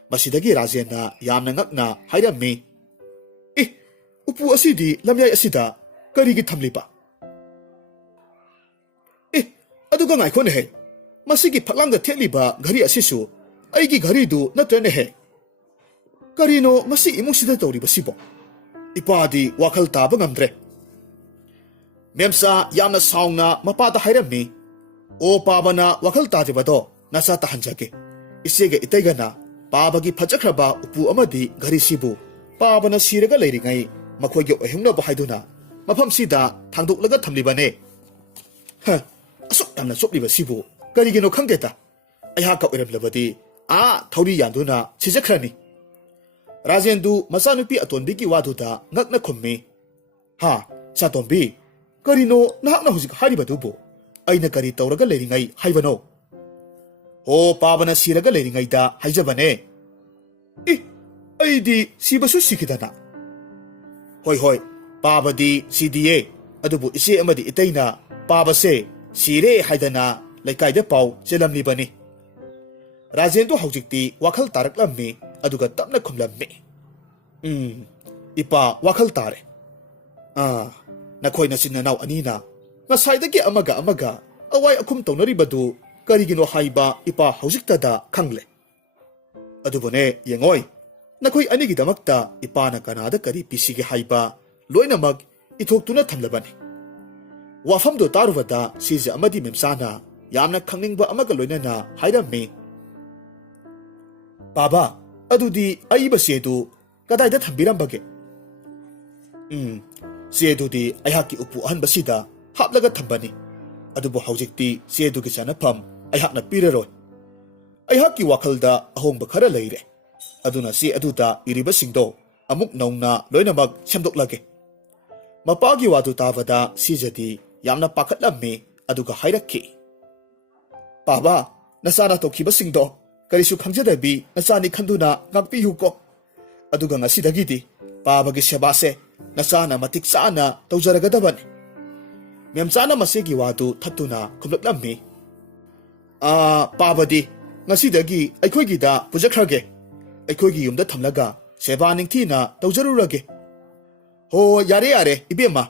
ꯃꯁꯤꯗꯒꯤ ꯔꯥꯖꯦꯟꯅ ꯌꯥꯝꯅ ꯉꯛꯅ ꯍꯥꯏꯔꯝꯃꯤ, "ꯎꯄꯨ ꯑꯁꯤꯗꯤ ꯂꯝꯌꯥꯏ ꯑꯁꯤꯗ ꯀꯔꯤꯒꯤ ꯊꯝꯂꯤꯕ? ꯑꯗꯨꯒ ꯉꯥꯏꯈꯣꯅꯦꯍꯦ, ꯃꯁꯤꯒꯤ ꯐꯛꯂꯥꯡꯗ ꯊꯦꯠꯂꯤꯕ ꯘꯔꯤ ꯑꯁꯤꯁꯨ ꯑꯩꯒꯤ ꯘꯔꯤꯗꯨ ꯅꯠꯇ꯭ꯔꯅꯦꯍꯦ? ꯀꯔꯤꯅꯣ ꯃꯁꯤ ꯏꯃꯨꯡꯁꯤꯗ ꯇꯧꯔꯤꯕꯁꯤꯕꯣ? ꯏꯄꯥꯗꯤ ꯋꯥꯈꯜ ꯇꯥꯕ ꯉꯝꯗ꯭ꯔꯦ." ꯃꯦꯝꯆꯥ ꯌꯥꯝꯅ ꯁꯥꯎꯅ ꯃꯄꯥꯗ ꯍꯥꯏꯔꯝꯃꯤ, "ꯑꯣ, ꯄꯥꯕꯅ ꯋꯥꯈꯜ ꯇꯥꯗ꯭ꯔꯤꯕꯗꯣ ꯅꯆꯥ ꯇꯥꯍꯟꯖꯒꯦ꯫ ꯏꯆꯦꯒ ꯏꯇꯩꯒꯅ ꯄꯥꯕꯒꯤ ꯐꯖꯈ꯭ꯔꯕ ꯎꯄꯨ ꯑꯃꯗꯤ ꯘꯔꯤꯁꯤꯕꯨ ꯄꯥꯕꯅ ꯁꯤꯔꯒ ꯂꯩꯔꯤꯉꯩ ꯃꯈꯣꯏꯒꯤ ꯑꯣꯏꯍꯧꯅꯕ ꯍꯥꯏꯗꯨꯅ ꯃꯐꯝꯁꯤꯗ ꯊꯥꯡꯗꯣꯛꯂꯒ ꯊꯝꯂꯤꯕꯅꯦ꯫ ꯑꯁꯨꯛ ꯌꯥꯝꯅ ꯆꯣꯞꯂꯤꯕꯁꯤꯕꯨ ꯀꯔꯤꯒꯤꯅꯣ ꯈꯪꯗꯦꯗ꯫ ꯑꯩꯍꯥꯛꯀ ꯑꯣꯏꯔꯝꯂꯕꯗꯤ ꯊꯧꯔꯤ ꯌꯥꯟꯗꯨꯅ ꯁꯤꯖꯈ꯭ꯔꯅꯤ." ꯔꯥꯖꯦꯟꯗꯨ ꯃꯆꯥꯅꯨꯄꯤ ꯑꯇꯣꯟꯕꯤꯒꯤ ꯋꯥꯗꯨꯗ ꯉꯛꯅ ꯈꯨꯝꯃꯤ, "ꯆꯥꯇꯣꯝꯕꯤ, ꯀꯔꯤꯅꯣ ꯅꯍꯥꯛꯅ ꯍꯧꯖꯤꯛ ꯍꯥꯏꯔꯤꯕꯗꯨꯕꯨ? ꯑꯩꯅ ꯀꯔꯤ ꯇꯧꯔꯒ ꯂꯩꯔꯤꯉꯩ ꯍꯥꯏꯕꯅꯣ?" "ꯍꯣ, ꯄꯥꯕꯅ ꯁꯤꯔꯒ ꯂꯩꯔꯤꯉꯩꯗ ꯍꯥꯏꯖꯕꯅꯦ." "ꯑꯩꯗꯤ ꯁꯤꯕꯁꯨ ꯁꯤꯈꯤꯗꯅ." "ꯍꯣꯏ, ꯄꯥꯕꯗꯤ ꯁꯤꯗꯤꯌꯦ꯫ ꯑꯗꯨꯕꯨ ꯏꯆꯦ ꯑꯃꯗꯤ ꯏꯇꯩꯅ ꯄꯥꯕꯁꯦ ꯁꯤꯔꯦ ꯍꯥꯏꯗꯅ ꯂꯩꯀꯥꯏꯗ ꯄꯥꯎ ꯆꯦꯜꯂꯝꯂꯤꯕꯅꯤ." ꯔꯥꯖꯦꯟꯗꯨ ꯍꯧꯖꯤꯛꯇꯤ ꯋꯥꯈꯜ ꯇꯥꯔꯛꯂꯝꯃꯤ꯫ ꯑꯗꯨꯒ ꯇꯞꯅ ꯈꯨꯝꯂꯝꯃꯤ, "ꯏꯄꯥ ꯋꯥꯈꯜ ꯇꯥꯔꯦ꯫ ꯅꯈꯣꯏ ꯅꯆꯤꯟ ꯅꯅꯥꯎ ꯑꯅꯤꯅ ꯉꯁꯥꯏꯗꯒꯤ ꯑꯃꯒ ꯑꯃꯒ ꯑꯋꯥꯏ ꯑꯈꯨꯝ ꯇꯧꯅꯔꯤꯕꯗꯨ ꯀꯔꯤꯒꯤꯅꯣ ꯍꯥꯏꯕ ꯏꯄꯥ ꯍꯧꯖꯤꯛꯇꯗ ꯈꯪꯂꯦ꯫ ꯑꯗꯨꯕꯨꯅꯦ ꯌꯦꯡꯉꯣꯏ, ꯅꯈꯣꯏ ꯑꯅꯤꯒꯤꯗꯃꯛꯇ ꯏꯄꯥꯅ ꯀꯅꯥꯗ ꯀꯔꯤ ꯄꯤꯁꯤꯒꯦ ꯍꯥꯏꯕ ꯂꯣꯏꯅꯃꯛ ꯏꯊꯣꯛꯇꯨꯅ ꯊꯝꯂꯕꯅꯤ." ꯋꯥꯐꯝꯗꯨ ꯇꯥꯔꯨꯕꯗ ꯁꯤꯖ ꯑꯃꯗꯤ ꯃꯦꯝꯆꯥꯅ ꯌꯥꯝꯅ ꯈꯪꯅꯤꯡꯕ ꯑꯃꯒ ꯂꯣꯏꯅꯅ ꯍꯥꯏꯔꯝꯃꯤ, "ꯄꯥꯕꯥ, ꯑꯗꯨꯗꯤ ꯑꯏꯕ ꯆꯦꯗꯨ ꯀꯗꯥꯏꯗ ꯊꯝꯕꯤꯔꯝꯕꯒꯦ? ꯆꯦꯗꯨꯗꯤ ꯑꯩꯍꯥꯛꯀꯤ ꯎꯄꯨ ꯑꯍꯟꯕꯁꯤꯗ ꯍꯥꯞꯂꯒ ꯊꯝꯕꯅꯤ. ꯑꯗꯨꯕꯨ ꯍꯧꯖꯤꯛꯇꯤ ꯆꯦꯗꯨꯒꯤ ꯆꯟꯅꯐꯝ ꯑꯩꯍꯥꯛꯅ ꯄꯤꯔꯔꯣꯏ. ꯑꯩꯍꯥꯛꯀꯤ ꯋꯥꯈꯜꯗ ꯑꯍꯣꯡꯕ ꯈꯔ ꯂꯩꯔꯦ. ꯑꯗꯨꯅ ꯆꯦ ꯑꯗꯨꯗ ꯏꯔꯤꯕꯁꯤꯡꯗꯣ ꯑꯃꯨꯛ ꯅꯧꯅ ꯂꯣꯏꯅꯃꯛ ꯁꯦꯝꯗꯣꯛꯂꯒꯦ. ꯃꯄꯥꯒꯤ ꯋꯥꯗꯨ ꯇꯥꯕꯗ ꯁꯤꯖꯗꯤ ꯌꯥꯝꯅ ꯄꯥꯈꯠꯂꯝꯃꯤ. ꯑꯗꯨꯒ ꯍꯥꯏꯔꯛꯈꯤ, ꯄꯥꯕꯥ, ꯅꯆꯥꯅ ꯇꯧꯈꯤꯕꯁꯤꯡꯗꯣ ꯀꯔꯤꯁꯨ ꯈꯪꯖꯗꯕꯤ ꯅꯆꯥꯅꯤ ꯈꯟꯗꯨꯅ ꯉꯥꯛꯄꯤꯌꯨꯀꯣ. ꯑꯗꯨꯒ ꯉꯁꯤꯗꯒꯤꯗꯤ ꯄꯥꯕꯒꯤ ꯁꯦꯕꯥꯁꯦ ꯅꯆꯥꯅ ꯃꯇꯤꯛ ꯆꯥꯅ ꯇꯧꯖꯔꯒꯗꯕꯅꯤ. ꯃꯦꯝꯆꯥꯅ ꯃꯆꯦꯒꯤ ꯋꯥꯗꯨ ꯊꯠꯇꯨꯅ ꯈꯨꯝꯂꯛꯂꯝꯃꯤ. ꯄꯥꯕꯗꯤ ꯉꯁꯤꯗꯒꯤ ꯑꯩꯈꯣꯏꯒꯤꯗ ꯄꯨꯖꯈ꯭ꯔꯒꯦ. ꯑꯩꯈꯣꯏꯒꯤ ꯌꯨꯝꯗ ꯊꯝꯂꯒ ꯁꯦꯕꯥ ꯅꯤꯡꯊꯤꯅ ꯇꯧꯖꯔꯨꯔꯒꯦ. ꯍꯣ, ꯌꯥꯔꯦ ꯌꯥꯔꯦ ꯏꯕꯦꯝꯃ.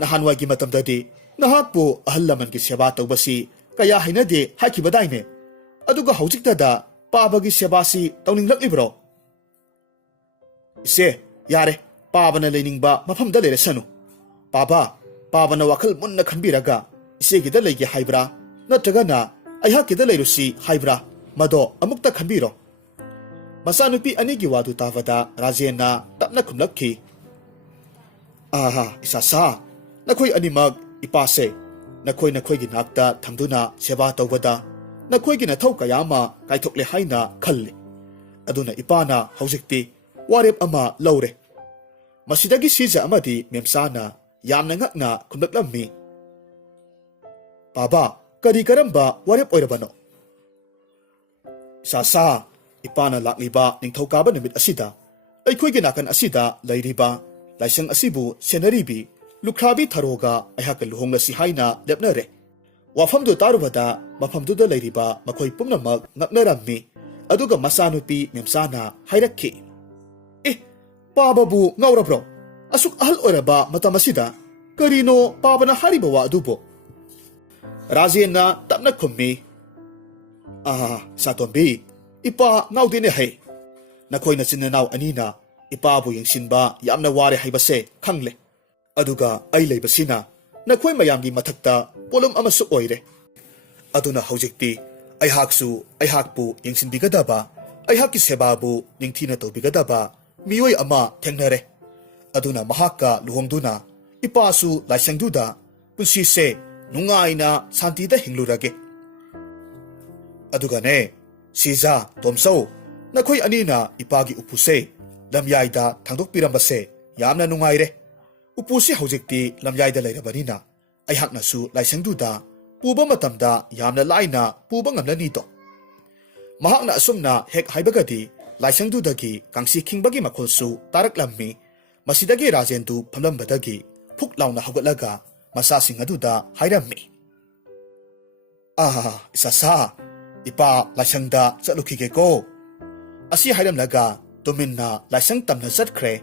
ꯅꯍꯥꯟꯋꯥꯏꯒꯤ ꯃꯇꯝꯗꯗꯤ ꯅꯍꯥꯛꯄꯨ ꯑꯍꯜ ꯂꯃꯟꯒꯤ ꯁꯦꯕꯥ ꯇꯧꯕꯁꯤ ꯀꯌꯥ ꯍꯩꯅꯗꯦ ꯍꯥꯏꯈꯤꯕꯗꯥꯏꯅꯦ. ꯑꯗꯨꯒ ꯍꯧꯖꯤꯛꯇꯗ ꯄꯥꯕꯒꯤ ꯁꯦꯕꯥꯁꯤ ꯇꯧꯅꯤꯡꯂꯛꯂꯤꯕ꯭ꯔꯣ? ꯏꯆꯦ, ꯌꯥꯔꯦ. ꯄꯥꯕꯅ ꯂꯩꯅꯤꯡꯕ ꯃꯐꯝꯗ ꯂꯩꯔꯁꯅꯨ. ꯄꯥꯕꯅ ꯋꯥꯈꯜ ꯃꯨꯟꯅ ꯈꯟꯕꯤꯔꯒ ꯏꯆꯦꯒꯤꯗ ꯂꯩꯒꯦ ꯍꯥꯏꯕ꯭ꯔꯥ ꯅꯠꯇ꯭ꯔꯒꯅ ꯑꯩꯍꯥꯛꯀꯤꯗ ꯂꯩꯔꯨꯁꯤ ꯍꯥꯏꯕ꯭ꯔꯥ, ꯃꯗꯣ ꯑꯃꯨꯛꯇ ꯈꯟꯕꯤꯔꯣ. ꯃꯆꯥꯅꯨꯄꯤ ꯑꯅꯤꯒꯤ ꯋꯥꯗꯨ ꯇꯥꯕꯗ ꯔꯥꯖꯦꯟꯅ ꯇꯞꯅ ꯈꯨꯝꯂꯛꯈꯤ. ꯏꯆꯥꯁꯥ, ꯅꯈꯣꯏ ꯑꯅꯤꯃꯛ ꯏꯄꯥꯁꯦ ꯅꯈꯣꯏꯒꯤ ꯅꯥꯛꯇ ꯊꯝꯗꯨꯅ ꯁꯦꯕꯥ ꯇꯧꯕꯗ ꯅꯈꯣꯏꯒꯤ ꯅꯊꯧ ꯀꯌꯥ ꯑꯃ ꯀꯥꯏꯊꯣꯛꯂꯦ ꯍꯥꯏꯅ ꯈꯜꯂꯤ. ꯑꯗꯨꯅ ꯏꯄꯥꯅ ꯍꯧꯖꯤꯛꯇꯤ ꯋꯥꯔꯦꯞ ꯑꯃ ꯂꯧꯔꯦ. ꯃꯁꯤꯗꯒꯤ ꯁꯤꯖ ꯑꯃꯗꯤ ꯃꯦꯝꯆꯥꯅ ꯌꯥꯝꯅ ꯉꯛꯅ ꯈꯨꯝꯂꯛꯂꯝꯃꯤ. ꯄꯥꯕꯥ, ꯀꯔꯝꯕ ꯋꯥꯔꯦꯞ ꯑꯣꯏꯔꯕꯅꯣ? ꯏꯆꯥꯁꯥ, ꯏꯄꯥꯅ ꯂꯥꯛꯂꯤꯕ ꯅꯤꯡꯊꯧꯀꯥꯕ ꯅꯨꯃꯤꯠ ꯑꯁꯤꯗ ꯑꯩꯈꯣꯏꯒꯤ ꯅꯥꯀꯟ ꯑꯁꯤꯗ ꯂꯩꯔꯤꯕ ꯂꯥꯏꯁꯪ ꯑꯁꯤꯕꯨ ꯁꯦꯟꯅꯔꯤꯕꯤ ꯂꯨꯈ꯭ꯔꯥꯕꯤ ꯊꯔꯣꯒ ꯑꯩꯍꯥꯛꯀ ꯂꯨꯍꯣꯡꯂꯁꯤ ꯍꯥꯏꯅ ꯂꯦꯞꯅꯔꯦ. ꯋꯥꯐꯝꯗꯨ ꯇꯥꯔꯨꯕꯗ ꯃꯐꯝꯗꯨꯗ ꯂꯩꯔꯤꯕ ꯃꯈꯣꯏ ꯄꯨꯝꯅꯃꯛ ꯉꯛꯅꯔꯝꯃꯤ. ꯑꯗꯨꯒ ꯃꯆꯥꯅꯨꯄꯤ ꯃꯦꯝꯆꯥꯅ ꯍꯥꯏꯔꯛꯈꯤ. ꯄꯥꯕꯕꯨ ꯉꯥꯎꯔꯕ꯭ꯔꯣ? ꯑꯁꯨꯛ ꯑꯍꯜ ꯑꯣꯏꯔꯕ ꯃꯇꯝ ꯑꯁꯤꯗ ꯀꯔꯤꯅꯣ ꯄꯥꯕꯅ ꯍꯥꯏꯔꯤꯕ ꯋꯥ ꯑꯗꯨꯕꯨ? ꯔꯥꯖꯦꯟꯅ ꯇꯞꯅ ꯈꯨꯝꯃꯤ. ꯏꯆꯥꯇꯣꯝꯕꯤ, ꯏꯄꯥ ꯉꯥꯎꯗꯦꯅꯦ ꯍꯩ. ꯅꯈꯣꯏ ꯅꯆꯤꯟ ꯅꯅꯥꯎ ꯑꯅꯤꯅ ꯏꯄꯥꯕꯨ ꯌꯦꯡꯁꯤꯟꯕ ꯌꯥꯝꯅ ꯋꯥꯔꯦ ꯍꯥꯏꯕꯁꯦ ꯈꯪꯂꯦ. ꯑꯗꯨꯒ ꯑꯩ ꯂꯩꯕꯁꯤꯅ ꯅꯈꯣꯏ ꯃꯌꯥꯝꯒꯤ ꯃꯊꯛꯇ ꯄꯣꯠꯂꯨꯝ ꯑꯃꯁꯨ ꯑꯣꯏꯔꯦ. ꯑꯗꯨꯅ ꯍꯧꯖꯤꯛꯇꯤ ꯑꯩꯍꯥꯛꯁꯨ ꯑꯩꯍꯥꯛꯄꯨ ꯌꯦꯡꯁꯤꯟꯕꯤꯒꯗꯕ, ꯑꯩꯍꯥꯛꯀꯤ ꯁꯦꯕꯥꯕꯨ ꯅꯤꯡꯊꯤꯅ ꯇꯧꯕꯤꯒꯗꯕ ꯃꯤꯑꯣꯏ ꯑꯃ ꯊꯦꯡꯅꯔꯦ. ꯑꯗꯨꯅ ꯃꯍꯥꯛꯀ ꯂꯨꯍꯣꯡꯗꯨꯅ ꯏꯄꯥꯁꯨ ꯂꯥꯏꯁꯪꯗꯨꯗ ꯄꯨꯟꯁꯤꯁꯦ ꯅꯨꯡꯉꯥꯏꯅ ꯁꯥꯟꯇꯤꯗ ꯍꯤꯡꯂꯨꯔꯒꯦ. ꯑꯗꯨꯒꯅꯦ, ꯁꯤꯖꯥ, ꯇꯣꯝꯆꯧ, ꯅꯈꯣꯏ ꯑꯅꯤꯅ ꯏꯄꯥꯒꯤ ꯎꯄꯨꯁꯦ ꯂꯝꯌꯥꯏꯗ ꯊꯥꯡꯗꯣꯛꯄꯤꯔꯝꯕꯁꯦ ꯌꯥꯝꯅ ꯅꯨꯡꯉꯥꯏꯔꯦ. ꯎꯄꯨꯁꯤ ꯍꯧꯖꯤꯛꯇꯤ ꯂꯝꯌꯥꯏꯗ ꯂꯩꯔꯕꯅꯤꯅ ꯑꯩꯍꯥꯛꯅꯁꯨ ꯂꯥꯏꯁꯪꯗꯨꯗ ꯄꯨꯕ ꯃꯇꯝꯗ ꯌꯥꯝꯅ ꯂꯥꯏꯅ ꯄꯨꯕ ꯉꯝꯂꯅꯤꯗꯣ. ꯃꯍꯥꯛꯅ ꯑꯁꯨꯝꯅ ꯍꯦꯛ ꯍꯥꯏꯕꯒꯗꯤ ꯂꯥꯏꯁꯪꯗꯨꯗꯒꯤ ꯀꯥꯡꯁꯤ ꯈꯤꯡꯕꯒꯤ ꯃꯈꯣꯜꯁꯨ ꯇꯥꯔꯛꯂꯝꯃꯤ. ꯃꯁꯤꯗꯒꯤ ꯔꯥꯖꯦꯟꯗꯨ ꯐꯝꯂꯝꯕꯗꯒꯤ ꯐꯨꯛ ꯂꯥꯎꯅ ꯍꯧꯒꯠꯂꯒ ꯃꯆꯥꯁꯤꯡ ꯑꯗꯨꯗ ꯍꯥꯏꯔꯝꯃꯤ. ꯏꯆꯥꯁꯥ, ꯏꯄꯥ ꯂꯥꯏꯁꯪꯗ ꯆꯠꯂꯨꯈꯤꯒꯦꯀꯣ. ꯑꯁꯤ ꯍꯥꯏꯔꯝꯂꯒ ꯇꯨꯃꯤꯟꯅ ꯂꯥꯏꯁꯪ ꯇꯝꯅ ꯆꯠꯈ꯭ꯔꯦ.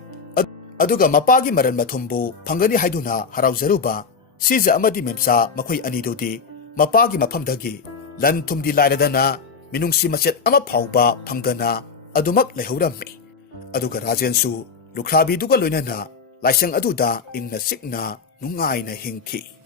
ꯑꯗꯨꯒ ꯃꯄꯥꯒꯤ ꯃꯔꯟ ꯃꯊꯨꯝꯕꯨ ꯐꯪꯒꯅꯤ ꯍꯥꯏꯗꯨꯅ ꯍꯔꯥꯎꯖꯔꯨꯕ ꯁꯤꯖ ꯑꯃꯗꯤ ꯃꯦꯝꯆꯥ ꯃꯈꯣꯏ ꯑꯅꯤꯗꯨꯗꯤ ꯃꯄꯥꯒꯤ ꯃꯐꯝꯗꯒꯤ ꯂꯟ ꯊꯨꯝꯗꯤ ꯂꯥꯏꯔꯗꯅ ꯃꯤꯅꯨꯡꯁꯤ ꯃꯆꯦꯠ ꯑꯃ ꯐꯥꯎꯕ ꯐꯪꯗꯅ ꯑꯗꯨꯃꯛ ꯂꯩꯍꯧꯔꯝꯃꯤ. ꯑꯗꯨꯒ ꯔꯥꯖꯦꯟꯁꯨ ꯂꯨꯈ꯭ꯔꯥꯕꯤꯗꯨꯒ ꯂꯣꯏꯅꯅ ꯂꯥꯏꯁꯪ ꯑꯗꯨꯗ ꯏꯪꯅ ꯆꯤꯛꯅ ꯅꯨꯡꯉꯥꯏꯅ ꯍꯤꯡꯈꯤ.